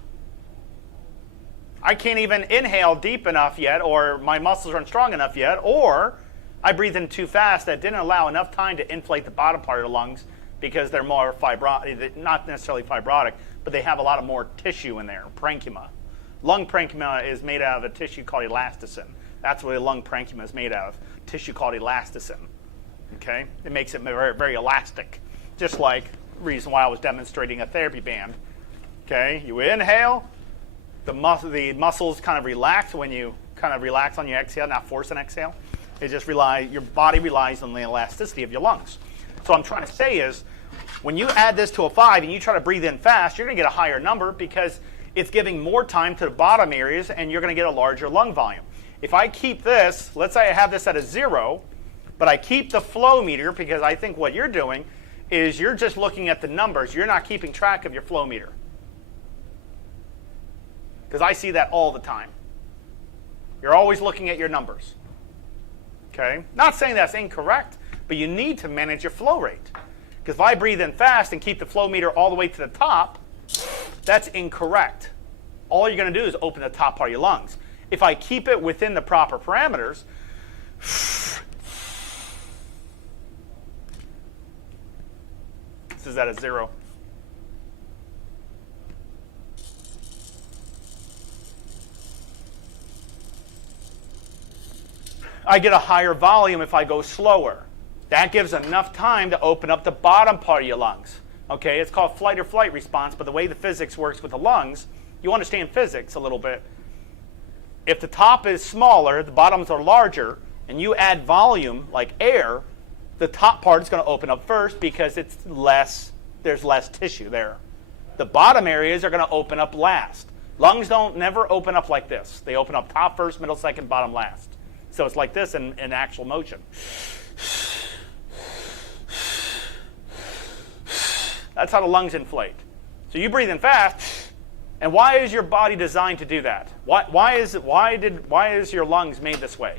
I can't even inhale deep enough yet, or my muscles aren't strong enough yet, or I breathe in too fast. That didn't allow enough time to inflate the bottom part of the lungs because they're more fibrotic, not necessarily fibrotic, but they have a lot of more tissue in there, parenchyma. Lung parenchyma is made out of a tissue called elasticin. That's what a lung parenchyma is made out of, tissue called elasticin. Okay? It makes it very, very elastic, just like the reason why I was demonstrating a therapy band. Okay? You inhale, the muscles kind of relax when you kind of relax on your exhale, not force an exhale. It just your body relies on the elasticity of your lungs. So what I'm trying to say is, when you add this to a 5 and you try to breathe in fast, you're going to get a higher number because it's giving more time to the bottom areas and you're going to get a larger lung volume. If I keep this, let's say I have this at a 0, but I keep the flow meter, because I think what you're doing is you're just looking at the numbers. You're not keeping track of your flow meter. Because I see that all the time. You're always looking at your numbers. Okay? Not saying that's incorrect, but you need to manage your flow rate. Because if I breathe in fast and keep the flow meter all the way to the top, that's incorrect. All you're going to do is open the top part of your lungs. If I keep it within the proper parameters, this is at a 0. I get a higher volume if I go slower. That gives enough time to open up the bottom part of your lungs. Okay, it's called flight or flight response, but the way the physics works with the lungs, you understand physics a little bit. If the top is smaller, the bottoms are larger, and you add volume, like air, the top part is going to open up first because there's less tissue there. The bottom areas are going to open up last. Lungs don't never open up like this. They open up top first, middle second, bottom last. So it's like this in actual motion. That's how the lungs inflate. So you breathe in fast, and why is your body designed to do that? Why is your lungs made this way?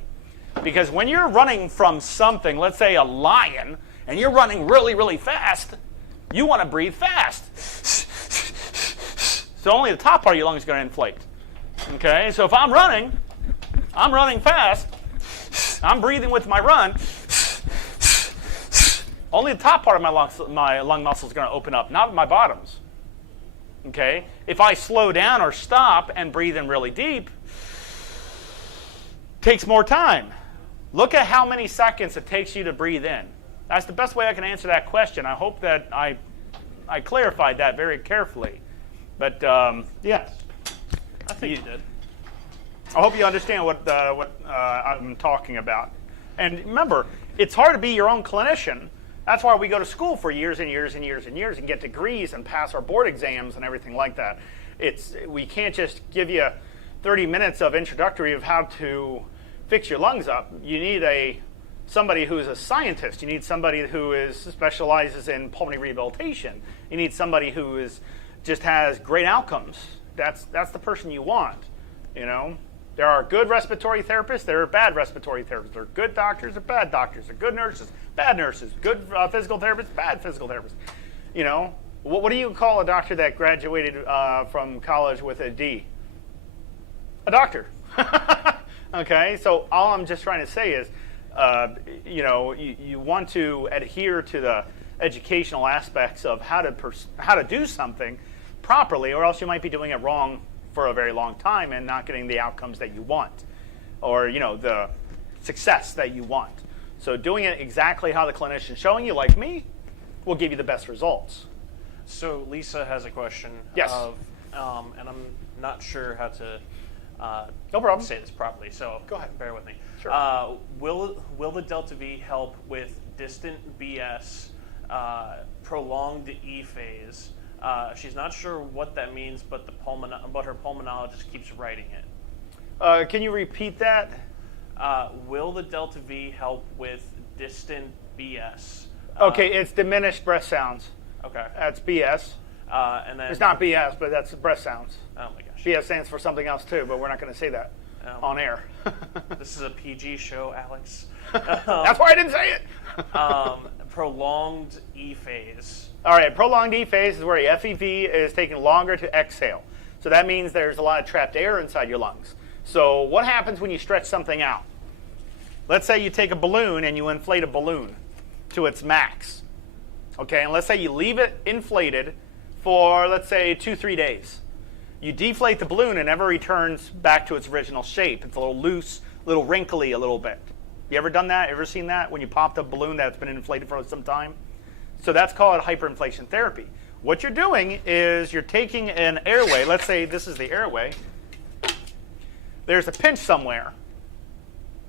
Because when you're running from something, let's say a lion, and you're running really, really fast, you want to breathe fast. So only the top part of your lungs is going to inflate. Okay, so if I'm running fast, I'm breathing with my run, only the top part of my lung muscle is going to open up, not my bottoms. Okay? If I slow down or stop and breathe in really deep, it takes more time. Look at how many seconds it takes you to breathe in. That's the best way I can answer that question. I hope that I clarified that very carefully. But, yeah. I think you did. I hope you understand what I'm talking about. And remember, it's hard to be your own clinician. That's why we go to school for years and years and years and years and get degrees and pass our board exams and everything like that. We can't just give you 30 minutes of introductory of how to fix your lungs up. You need somebody who is a scientist. You need somebody who specializes in pulmonary rehabilitation. You need somebody who just has great outcomes. That's the person you want, you know. There are good respiratory therapists. There are bad respiratory therapists. There are good doctors or bad doctors. There are good nurses, bad nurses. Good physical therapists, bad physical therapists. You know, what do you call a doctor that graduated from college with a D? A doctor. Okay, so all I'm just trying to say is, you want to adhere to the educational aspects of how to do something properly, or else you might be doing it wrong for a very long time and not getting the outcomes that you want, or the success that you want. So doing it exactly how the clinician's showing you, like me, will give you the best results. So Lisa has a question. Yes. And I'm not sure how to no problem. say this properly, so go ahead. Bear with me. Sure. Will the delta V help with distant BS, prolonged E phase? She's not sure what that means, but her pulmonologist keeps writing it. Can you repeat that? Will the delta V help with distant BS? Okay, it's diminished breath sounds. Okay. That's BS. And then it's not BS, but that's breath sounds. Oh my gosh. BS stands for something else too, but we're not going to say that on air. This is a PG show, Alex. That's why I didn't say it. Prolonged E phase. All right, prolonged E phase is where a FEV is taking longer to exhale. So that means there's a lot of trapped air inside your lungs. So what happens when you stretch something out? Let's say you take a balloon and you inflate a balloon to its max. Okay, and let's say you leave it inflated for, let's say, 2-3 days. You deflate the balloon and it never returns back to its original shape. It's a little loose, a little wrinkly a little bit. You ever done that? Ever seen that when you popped a balloon that's been inflated for some time? So that's called hyperinflation therapy. What you're doing is you're taking an airway. Let's say this is the airway. There's a pinch somewhere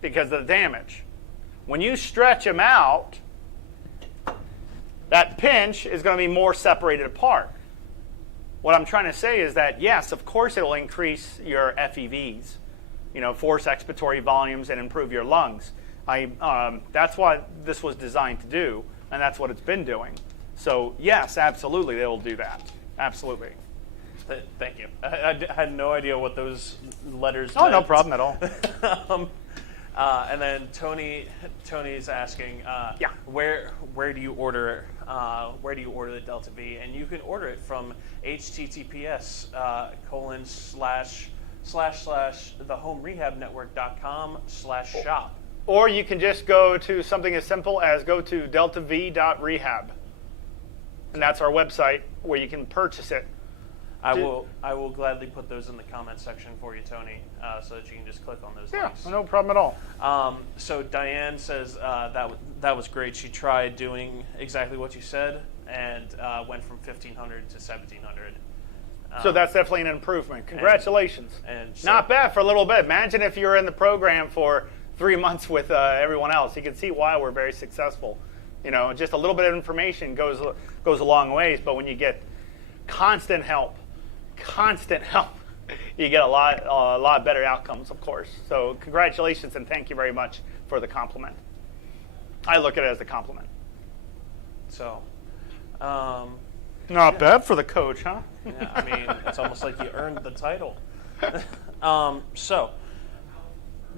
because of the damage. When you stretch them out, that pinch is going to be more separated apart. What I'm trying to say is that, yes, of course it'll increase your FEVs, force expiratory volumes, and improve your lungs. That's what this was designed to do, and that's what it's been doing. So, yes, absolutely, they will do that. Absolutely. Thank you. I had no idea what those letters meant. No problem at all. And then Tony's asking, where do you order the Delta V? And you can order it from https://thehomerehabnetwork.com/shop. Or you can just go to something as simple as go to deltav.rehab. And that's our website where you can purchase it. I will gladly put those in the comment section for you, Tony, so that you can just click on those links. Yeah, no problem at all. So Diane says that was great. She tried doing exactly what you said and went from 1,500 to 1,700. So that's definitely an improvement. Congratulations. And so, not bad for a little bit. Imagine if you were in the program for 3 months with everyone else. You can see why we're very successful. Just a little bit of information goes a long ways, but when you get constant help, you get a lot better outcomes, of course. So congratulations and thank you very much for the compliment. I look at it as a compliment. So, not bad for the coach, huh? Yeah, I mean, it's almost like you earned the title. So,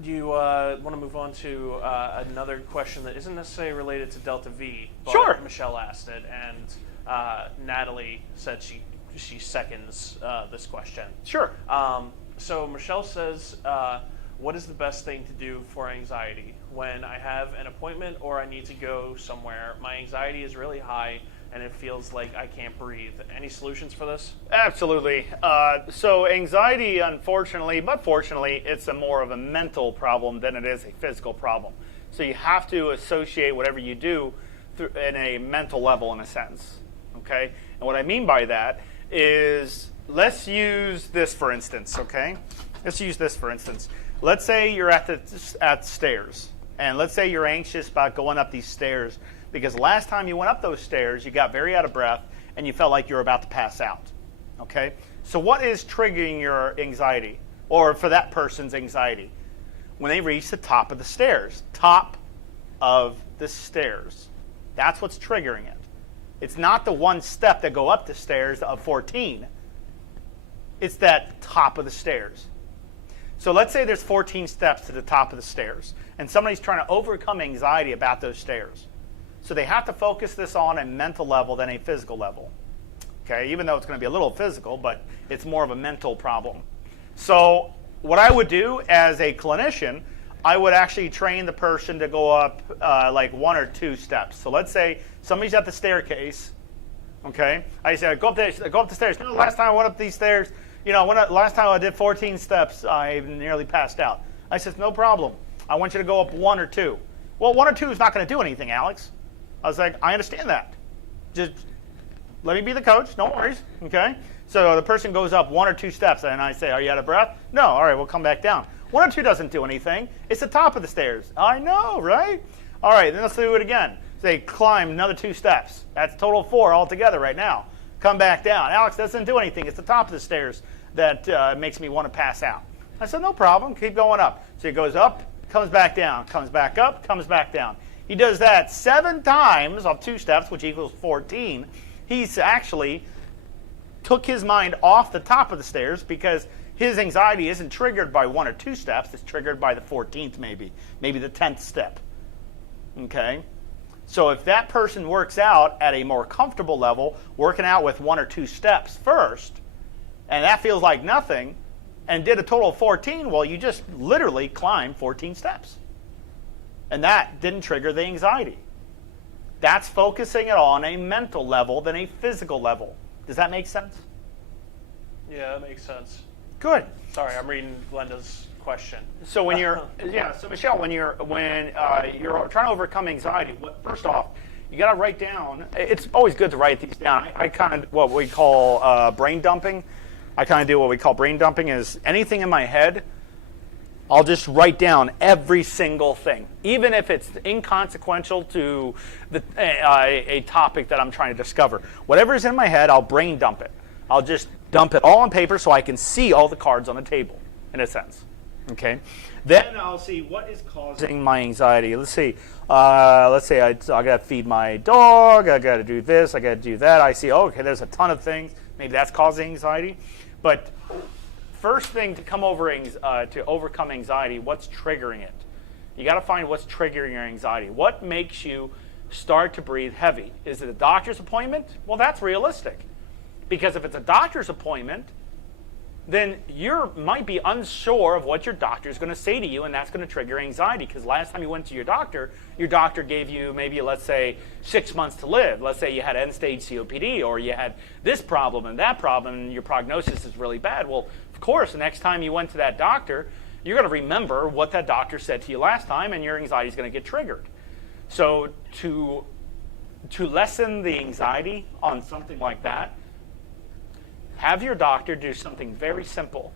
do you want to move on to another question that isn't necessarily related to Delta V? But sure. Michelle asked it, and Natalie said she seconds this question. Sure. So Michelle says, what is the best thing to do for anxiety? When I have an appointment or I need to go somewhere, my anxiety is really high and it feels like I can't breathe. Any solutions for this? Absolutely. So anxiety, unfortunately, but fortunately, it's more of a mental problem than it is a physical problem. So you have to associate whatever you do in a mental level, in a sense. Okay? And what I mean by that is, let's use this for instance, okay? Let's use this for instance. Let's say you're at the stairs, and let's say you're anxious about going up these stairs because last time you went up those stairs, you got very out of breath and you felt like you were about to pass out, okay? So what is triggering your anxiety, or for that person's anxiety? When they reach the top of the stairs. Top of the stairs. That's what's triggering it. It's not the one step that go up the stairs of 14. It's that top of the stairs. So let's say there's 14 steps to the top of the stairs, and somebody's trying to overcome anxiety about those stairs. So they have to focus this on a mental level than a physical level. Okay, even though it's going to be a little physical, but it's more of a mental problem. So what I would do as a clinician, I would actually train the person to go up like 1 or 2 steps. So let's say somebody's at the staircase, okay? I say, go up the stairs. No, last time I went up these stairs, last time I did 14 steps, I nearly passed out. I said, no problem. I want you to go up 1 or 2. Well, 1 or 2 is not going to do anything, Alex. I was like, I understand that. Just let me be the coach. No worries, okay? So the person goes up 1 or 2 steps, and I say, are you out of breath? No. All right, we'll come back down. 1 or 2 doesn't do anything. It's the top of the stairs. I know, right? All right, then let's do it again. Say, climb another 2 steps. That's total 4 altogether right now. Come back down. Alex, that doesn't do anything. It's the top of the stairs that makes me want to pass out. I said, no problem. Keep going up. So he goes up, comes back down, comes back up, comes back down. He does that 7 times of 2 steps, which equals 14. He's actually took his mind off the top of the stairs because his anxiety isn't triggered by 1 or 2 steps. It's triggered by the 14th maybe the 10th step. Okay? So if that person works out at a more comfortable level, working out with 1 or 2 steps first, and that feels like nothing, and did a total of 14, well, you just literally climbed 14 steps. And that didn't trigger the anxiety. That's focusing it on a mental level than a physical level. Does that make sense? Yeah, that makes sense. Good. Sorry, I'm reading Glenda's question. So when you're, so Michelle, when you're trying to overcome anxiety, first off, you got to write down. It's always good to write these down. I kind of what we call brain dumping. I kind of do what we call brain dumping. Is anything in my head, I'll just write down every single thing, even if it's inconsequential to a topic that I'm trying to discover. Whatever's in my head, I'll brain dump it. I'll just dump it all on paper so I can see all the cards on the table, in a sense. Okay. Then I'll see what is causing my anxiety. Let's see. Let's say I got to feed my dog. I got to do this. I got to do that. I see. Oh, okay. There's a ton of things. Maybe that's causing anxiety. But first thing to overcome anxiety, what's triggering it? You got to find what's triggering your anxiety. What makes you start to breathe heavy? Is it a doctor's appointment? Well, that's realistic, because if it's a doctor's appointment, then you might be unsure of what your doctor is going to say to you, and that's going to trigger anxiety, because last time you went to your doctor gave you maybe, let's say, 6 months to live. Let's say you had end-stage COPD, or you had this problem and that problem, and your prognosis is really bad. Well, of course, the next time you went to that doctor, you're going to remember what that doctor said to you last time, and your anxiety is going to get triggered. So to lessen the anxiety on something like that, have your doctor do something very simple.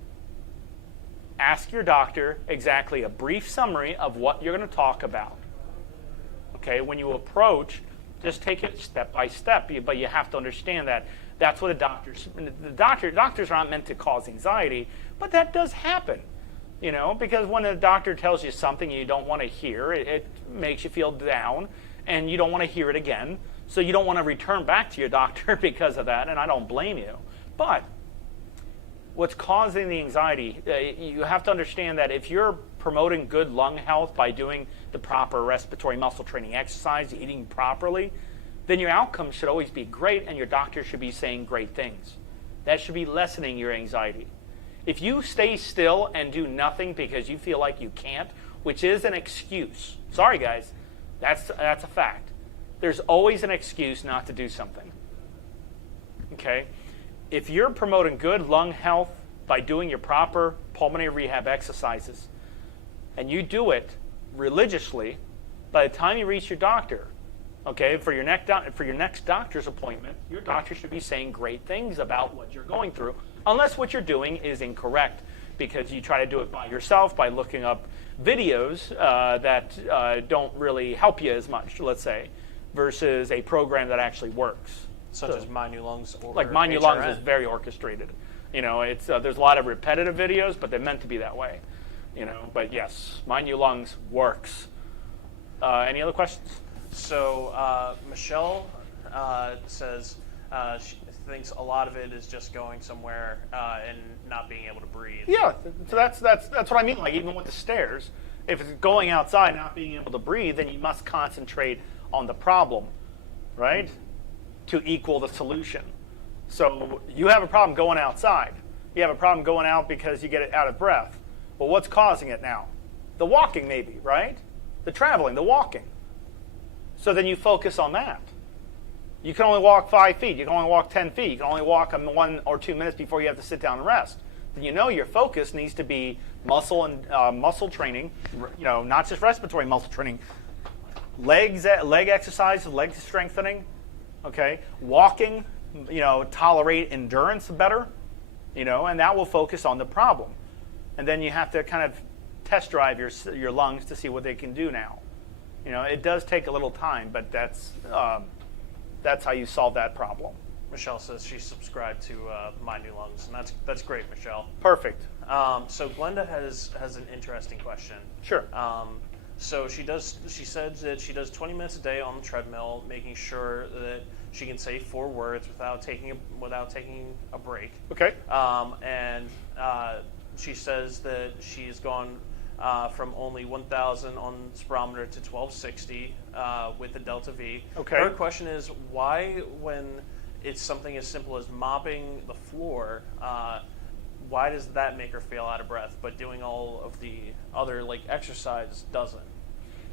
Ask your doctor exactly a brief summary of what you're going to talk about. Okay, when you approach, just take it step by step. But you have to understand that that's what doctors aren't meant to cause anxiety, but that does happen. Because when a doctor tells you something you don't want to hear, it makes you feel down, and you don't want to hear it again. So you don't want to return back to your doctor because of that, and I don't blame you. But what's causing the anxiety, you have to understand that if you're promoting good lung health by doing the proper respiratory muscle training exercise, eating properly, then your outcomes should always be great, and your doctor should be saying great things. That should be lessening your anxiety. If you stay still and do nothing because you feel like you can't, which is an excuse. Sorry, guys. That's a fact. There's always an excuse not to do something. Okay? If you're promoting good lung health by doing your proper pulmonary rehab exercises, and you do it religiously, by the time you reach your doctor, okay, for your next doctor's appointment, your doctor should be saying great things about what you're going through, unless what you're doing is incorrect, because you try to do it by yourself by looking up videos that don't really help you as much, let's say, versus a program that actually works. Such as My New Lungs or like My New Lungs is very orchestrated. It's there's a lot of repetitive videos, but they're meant to be that way. But yes, My New Lungs works. Any other questions? So Michelle says she thinks a lot of it is just going somewhere and not being able to breathe. Yeah, so that's what I mean. Like even with the stairs, if it's going outside, not being able to breathe, then you must concentrate on the problem, right? To equal the solution. So you have a problem going outside. You have a problem going out because you get out of breath. Well, what's causing it now? The walking maybe, right? The traveling, the walking. So then you focus on that. You can only walk 5 feet. You can only walk 10 feet. You can only walk 1 or 2 minutes before you have to sit down and rest. Then your focus needs to be muscle and muscle training, not just respiratory muscle training. Leg exercise, leg strengthening. Okay, walking, tolerate endurance better, and that will focus on the problem. And then you have to kind of test drive your lungs to see what they can do now. It does take a little time, but that's how you solve that problem. Michelle says she subscribed to My New Lungs, and that's great, Michelle. Perfect. So Glenda has an interesting question. Sure. So she says that she does 20 minutes a day on the treadmill, making sure that she can say 4 words without taking a break. Okay. And she says that she's gone from only 1,000 on spirometer to 1,260 with the Delta V. Okay. Her question is, why, when it's something as simple as mopping the floor. Why does that make her feel out of breath, but doing all of the other like exercise doesn't?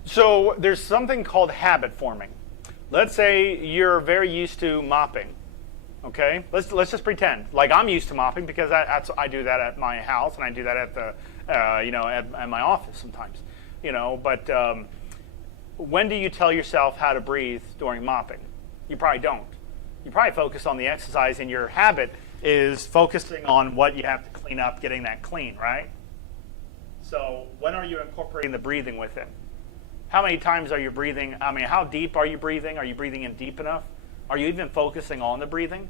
So there's something called habit forming. Let's say you're very used to mopping. Okay, let's just pretend like I'm used to mopping because I do that at my house and I do that at the at my office sometimes. But when do you tell yourself how to breathe during mopping? You probably don't. You probably focus on the exercise, and your habit is focusing on what you have to clean up, getting that clean, right? So when are you incorporating the breathing with it? How many times are you breathing? I mean, how deep are you breathing? Are you breathing in deep enough? Are you even focusing on the breathing?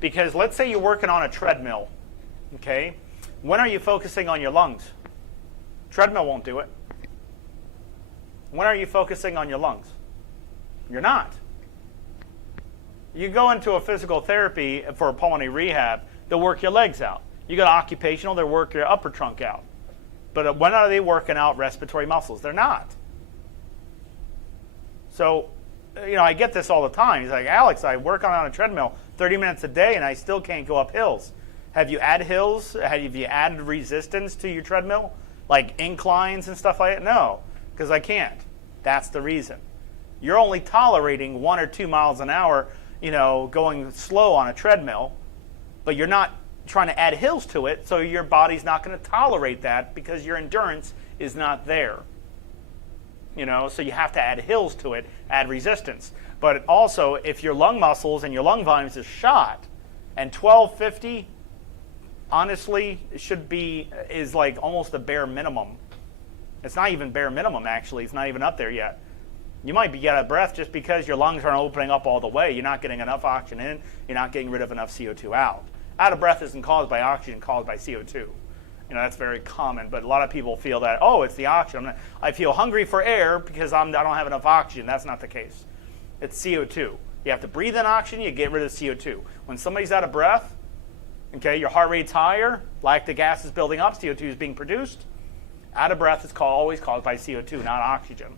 Because let's say you're working on a treadmill, okay? When are you focusing on your lungs? Treadmill won't do it. When are you focusing on your lungs? You're not. You go into a physical therapy for a pulmonary rehab, they'll work your legs out. You go to occupational, they'll work your upper trunk out. But when are they working out respiratory muscles? They're not. So, I get this all the time. He's like, Alex, I work on a treadmill 30 minutes a day and I still can't go up hills. Have you added hills? Have you added resistance to your treadmill? Like inclines and stuff like that? No, because I can't. That's the reason. You're only tolerating 1 or 2 miles an hour, going slow on a treadmill, but you're not trying to add hills to it, so your body's not going to tolerate that because your endurance is not there. So you have to add hills to it, add resistance. But also, if your lung muscles and your lung volumes is shot, and 1250, honestly, is like almost the bare minimum. It's not even bare minimum, actually. It's not even up there yet. You might be out of breath just because your lungs aren't opening up all the way. You're not getting enough oxygen in. You're not getting rid of enough CO2 out. Out of breath isn't caused by oxygen, caused by CO2. That's very common, but a lot of people feel that, it's the oxygen. I feel hungry for air because I don't have enough oxygen. That's not the case. It's CO2. You have to breathe in oxygen, you get rid of CO2. When somebody's out of breath, okay, your heart rate's higher, lactic acid is building up, CO2 is being produced. Out of breath is always caused by CO2, not oxygen.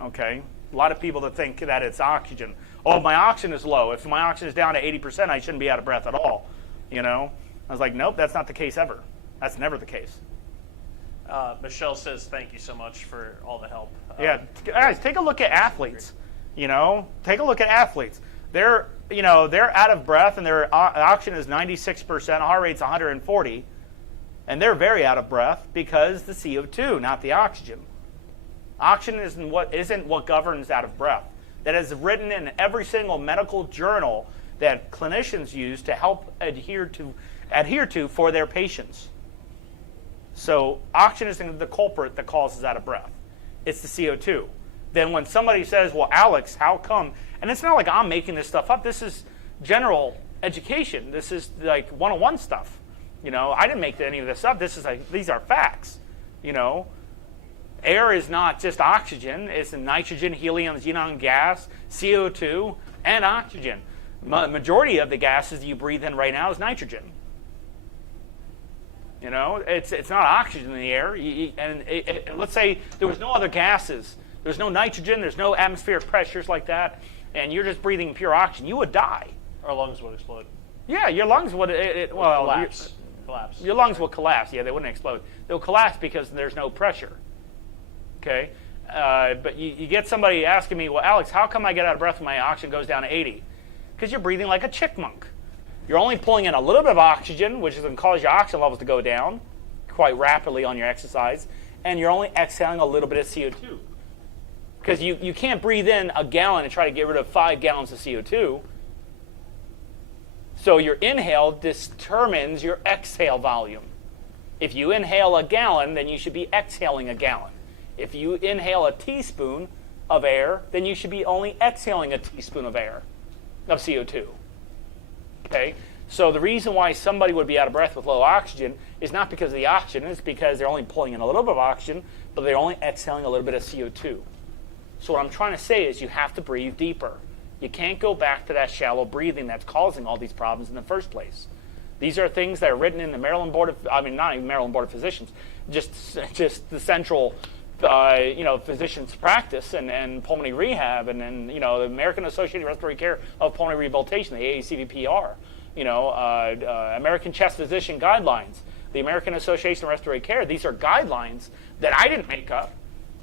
Okay? A lot of people that think that it's oxygen. Oh, my oxygen is low. If my oxygen is down to 80%, I shouldn't be out of breath at all. I was like, nope, that's not the case ever. That's never the case. Michelle says thank you so much for all the help. Yeah, guys, take a look at athletes. Take a look at athletes. They're out of breath and their oxygen is 96%, heart rate's 140, and they're very out of breath because the CO2, not the oxygen. Oxygen isn't what governs out of breath. That is written in every single medical journal that clinicians use to help adhere to for their patients. So oxygen isn't the culprit that causes out of breath. It's the CO2. Then when somebody says, well, Alex, how come? And it's not like I'm making this stuff up. This is general education. This is like 101 stuff. I didn't make any of this up. These are facts. Air is not just oxygen. It's nitrogen, helium, xenon gas, CO2, and oxygen. Majority of the gases you breathe in right now is nitrogen. It's not oxygen in the air. Let's say there was no other gases. There's no nitrogen. There's no atmospheric pressures like that, and you're just breathing pure oxygen. You would die. Our lungs would explode. Yeah, your lungs would collapse. Your lungs will collapse. Yeah, they wouldn't explode. They'll collapse because there's no pressure. Okay, but you get somebody asking me, well, Alex, how come I get out of breath when my oxygen goes down to 80? Because you're breathing like a chickmunk. You're only pulling in a little bit of oxygen, which is going to cause your oxygen levels to go down quite rapidly on your exercise, and you're only exhaling a little bit of CO2. Because you can't breathe in a gallon and try to get rid of 5 gallons of CO2. So your inhale determines your exhale volume. If you inhale a gallon, then you should be exhaling a gallon. If you inhale a teaspoon of air, then you should be only exhaling a teaspoon of air, of CO2. Okay? So the reason why somebody would be out of breath with low oxygen is not because of the oxygen, it's because they're only pulling in a little bit of oxygen, but they're only exhaling a little bit of CO2. So what I'm trying to say is you have to breathe deeper. You can't go back to that shallow breathing that's causing all these problems in the first place. These are things that are written in the not even Maryland Board of Physicians, just the central physicians practice and pulmonary rehab, and then the American Association of Respiratory Care of Pulmonary Rehabilitation, the AACVPR, American Chest Physician Guidelines, the American Association of Respiratory Care. These are guidelines that I didn't make up.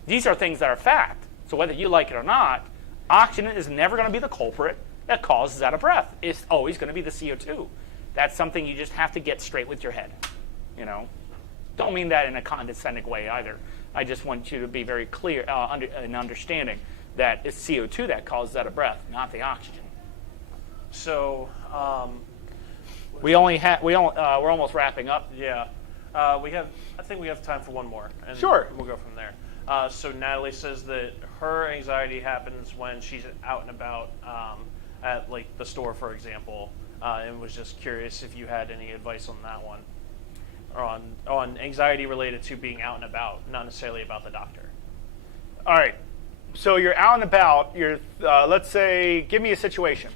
These are things that are fact. So whether you like it or not, oxygen is never going to be the culprit that causes out of breath. It's always going to be the CO2. That's something you just have to get straight with your head. Don't mean that in a condescending way either. I just want you to be very clear in understanding that it's CO2 that causes out of breath, not the oxygen. So we're almost wrapping up. Yeah, I think we have time for one more, and sure, we'll go from there. So Natalie says that her anxiety happens when she's out and about at like the store, for example, and was just curious if you had any advice on that one, or on anxiety related to being out and about, not necessarily about the doctor. All right. So you're out and about. Let's say, give me a situation.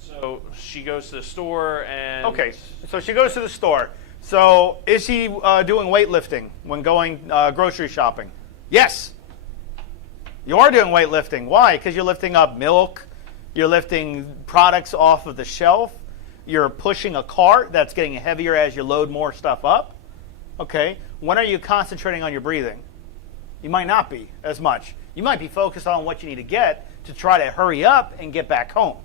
So she goes to the store and... Okay, so she goes to the store. So is she doing weightlifting when going grocery shopping? Yes. You are doing weightlifting. Why? Because you're lifting up milk. You're lifting products off of the shelf. You're pushing a cart that's getting heavier as you load more stuff up. Okay. When are you concentrating on your breathing? You might not be as much. You might be focused on what you need to get to try to hurry up and get back home.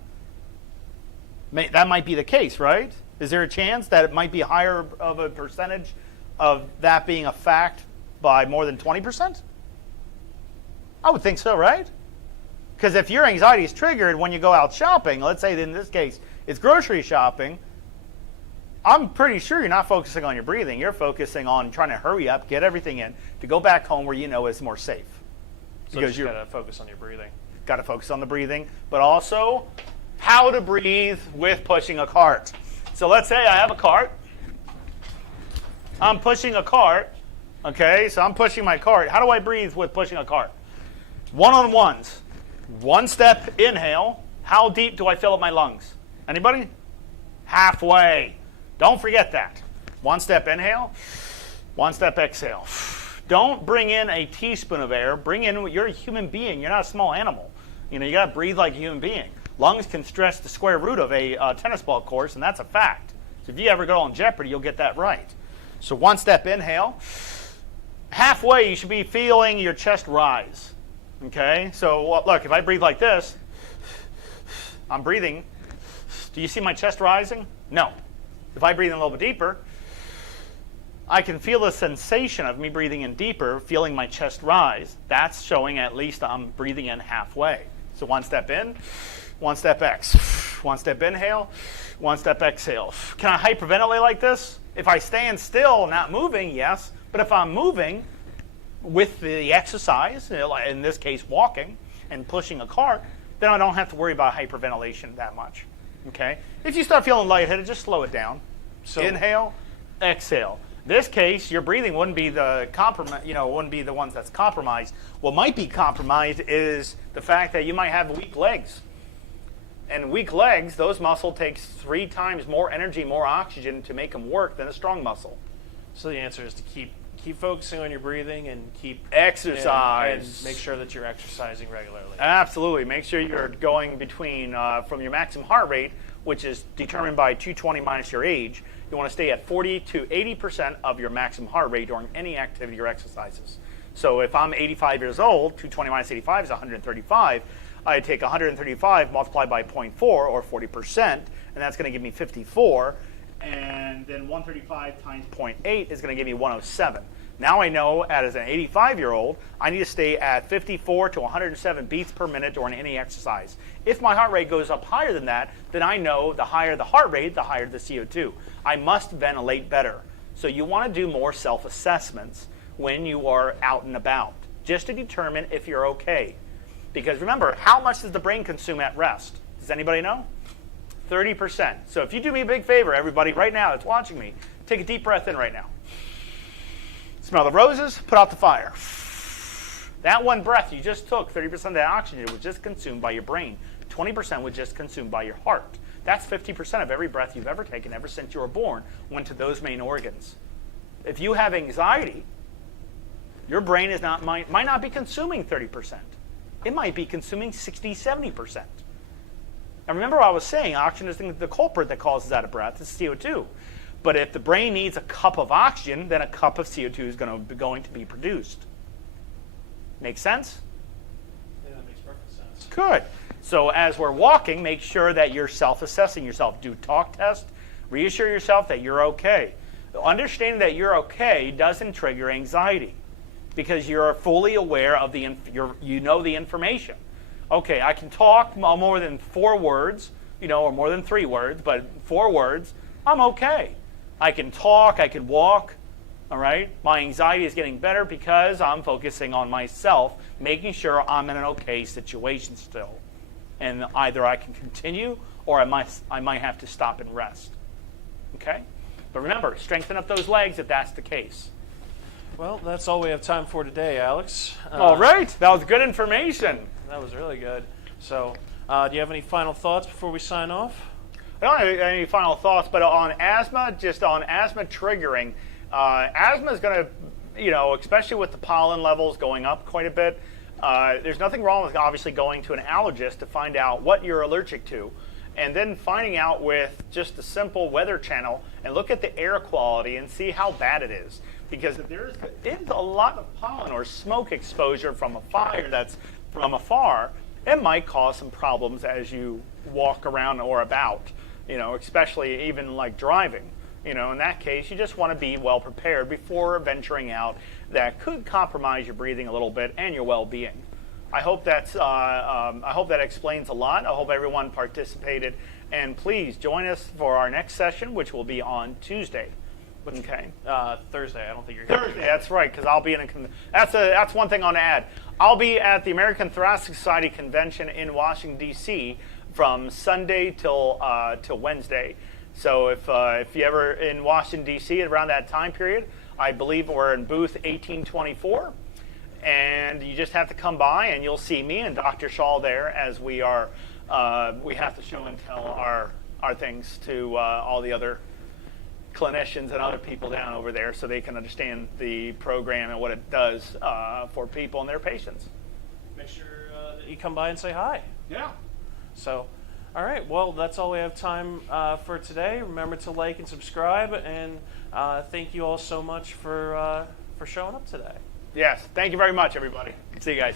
That might be the case, right? Is there a chance that it might be higher of a percentage of that being a fact by more than 20%? I would think so, right? Because if your anxiety is triggered when you go out shopping, let's say in this case it's grocery shopping, I'm pretty sure you're not focusing on your breathing. You're focusing on trying to hurry up, get everything in, to go back home where you know is more safe. So because you got to focus on your breathing. Got to focus on the breathing, but also how to breathe with pushing a cart. So let's say I have a cart. I'm pushing a cart. Okay, so I'm pushing my cart. How do I breathe with pushing a cart? One-on-ones. One step inhale. How deep do I fill up my lungs? Anybody? Halfway. Don't forget that. One step inhale. One step exhale. Don't bring in a teaspoon of air. Bring in, you're a human being. You're not a small animal. You got to breathe like a human being. Lungs can stretch the square root of a tennis ball course, and that's a fact. So if you ever go on Jeopardy, you'll get that right. So one step inhale. Halfway, you should be feeling your chest rise. Okay? So look, if I breathe like this, I'm breathing. Do you see my chest rising? No. If I breathe in a little bit deeper, I can feel the sensation of me breathing in deeper, feeling my chest rise. That's showing at least I'm breathing in halfway. So one step in, one step ex. One step inhale, one step exhale. Can I hyperventilate like this? If I stand still, not moving, yes. But if I'm moving with the exercise, in this case walking and pushing a cart, then I don't have to worry about hyperventilation that much. Okay? If you start feeling lightheaded, just slow it down. So inhale, exhale. This case, your breathing wouldn't be the wouldn't be the ones that's compromised. What might be compromised is the fact that you might have weak legs. And weak legs, those muscles takes 3 times more energy, more oxygen to make them work than a strong muscle. So the answer is to keep focusing on your breathing and keep exercise and make sure that you're exercising regularly. Absolutely. Make sure you're going between from your maximum heart rate, which is determined by 220 minus your age. You want to stay at 40 to 80% of your maximum heart rate during any activity or exercises. So if I'm 85 years old, 220 minus 85 is 135. I take 135 multiplied by 0.4 or 40%, and that's going to give me 54. And then 135 times 0.8 is going to give me 107. Now I know as an 85-year-old, I need to stay at 54 to 107 beats per minute during any exercise. If my heart rate goes up higher than that, then I know the higher the heart rate, the higher the CO2. I must ventilate better. So you want to do more self-assessments when you are out and about, just to determine if you're okay. Because remember, how much does the brain consume at rest? Does anybody know? 30%. So if you do me a big favor, everybody right now that's watching me, take a deep breath in right now. Smell the roses, put out the fire. That one breath you just took, 30% of that oxygen was just consumed by your brain. 20% was just consumed by your heart. That's 50% of every breath you've ever taken ever since you were born went to those main organs. If you have anxiety, Your brain is might not be consuming 30%. It might be consuming 60, 70%. And remember what I was saying, oxygen is the culprit that causes out of breath. It's CO2. But if the brain needs a cup of oxygen, then a cup of CO2 is going to be produced. Make sense? Yeah, that makes perfect sense. Good. So as we're walking, make sure that you're self-assessing yourself. Do talk test. Reassure yourself that you're okay. Understanding that you're okay doesn't trigger anxiety because you're fully aware of you know the information. Okay, I can talk more than 4 words, or more than 3 words, but 4 words, I'm okay. I can talk, I can walk, all right? My anxiety is getting better because I'm focusing on myself, making sure I'm in an okay situation still. And either I can continue or I might have to stop and rest, okay? But remember, strengthen up those legs if that's the case. Well, that's all we have time for today, Alex. All right, that was good information. That was really good. So, do you have any final thoughts before we sign off? I don't have any final thoughts, but on asthma, just on asthma triggering, asthma is going to, especially with the pollen levels going up quite a bit, there's nothing wrong with obviously going to an allergist to find out what you're allergic to, and then finding out with just a simple weather channel and look at the air quality and see how bad it is. Because if there is a lot of pollen or smoke exposure from a fire that's from afar, it might cause some problems as you walk around or about, especially even like driving. In that case, you just want to be well prepared before venturing out. That could compromise your breathing a little bit and your well-being. I hope that explains a lot. I hope everyone participated, and please join us for our next session, which will be on Tuesday. Okay. Thursday. I don't think you're Thursday. That's right, because I'll be in that's one thing I want to add. I'll be at the American Thoracic Society convention in Washington D.C. from Sunday till Wednesday. So if you're ever in Washington D.C. around that time period, I believe we're in booth 1824, and you just have to come by and you'll see me and Dr. Shaw there as we are. We have to show and tell our things to all the other clinicians and other people down over there so they can understand the program and what it does for people and their patients. Make sure that you come by and say hi. Yeah. So, all right. Well, that's all we have time for today. Remember to like and subscribe, and thank you all so much for showing up today. Yes. Thank you very much, everybody. See you guys.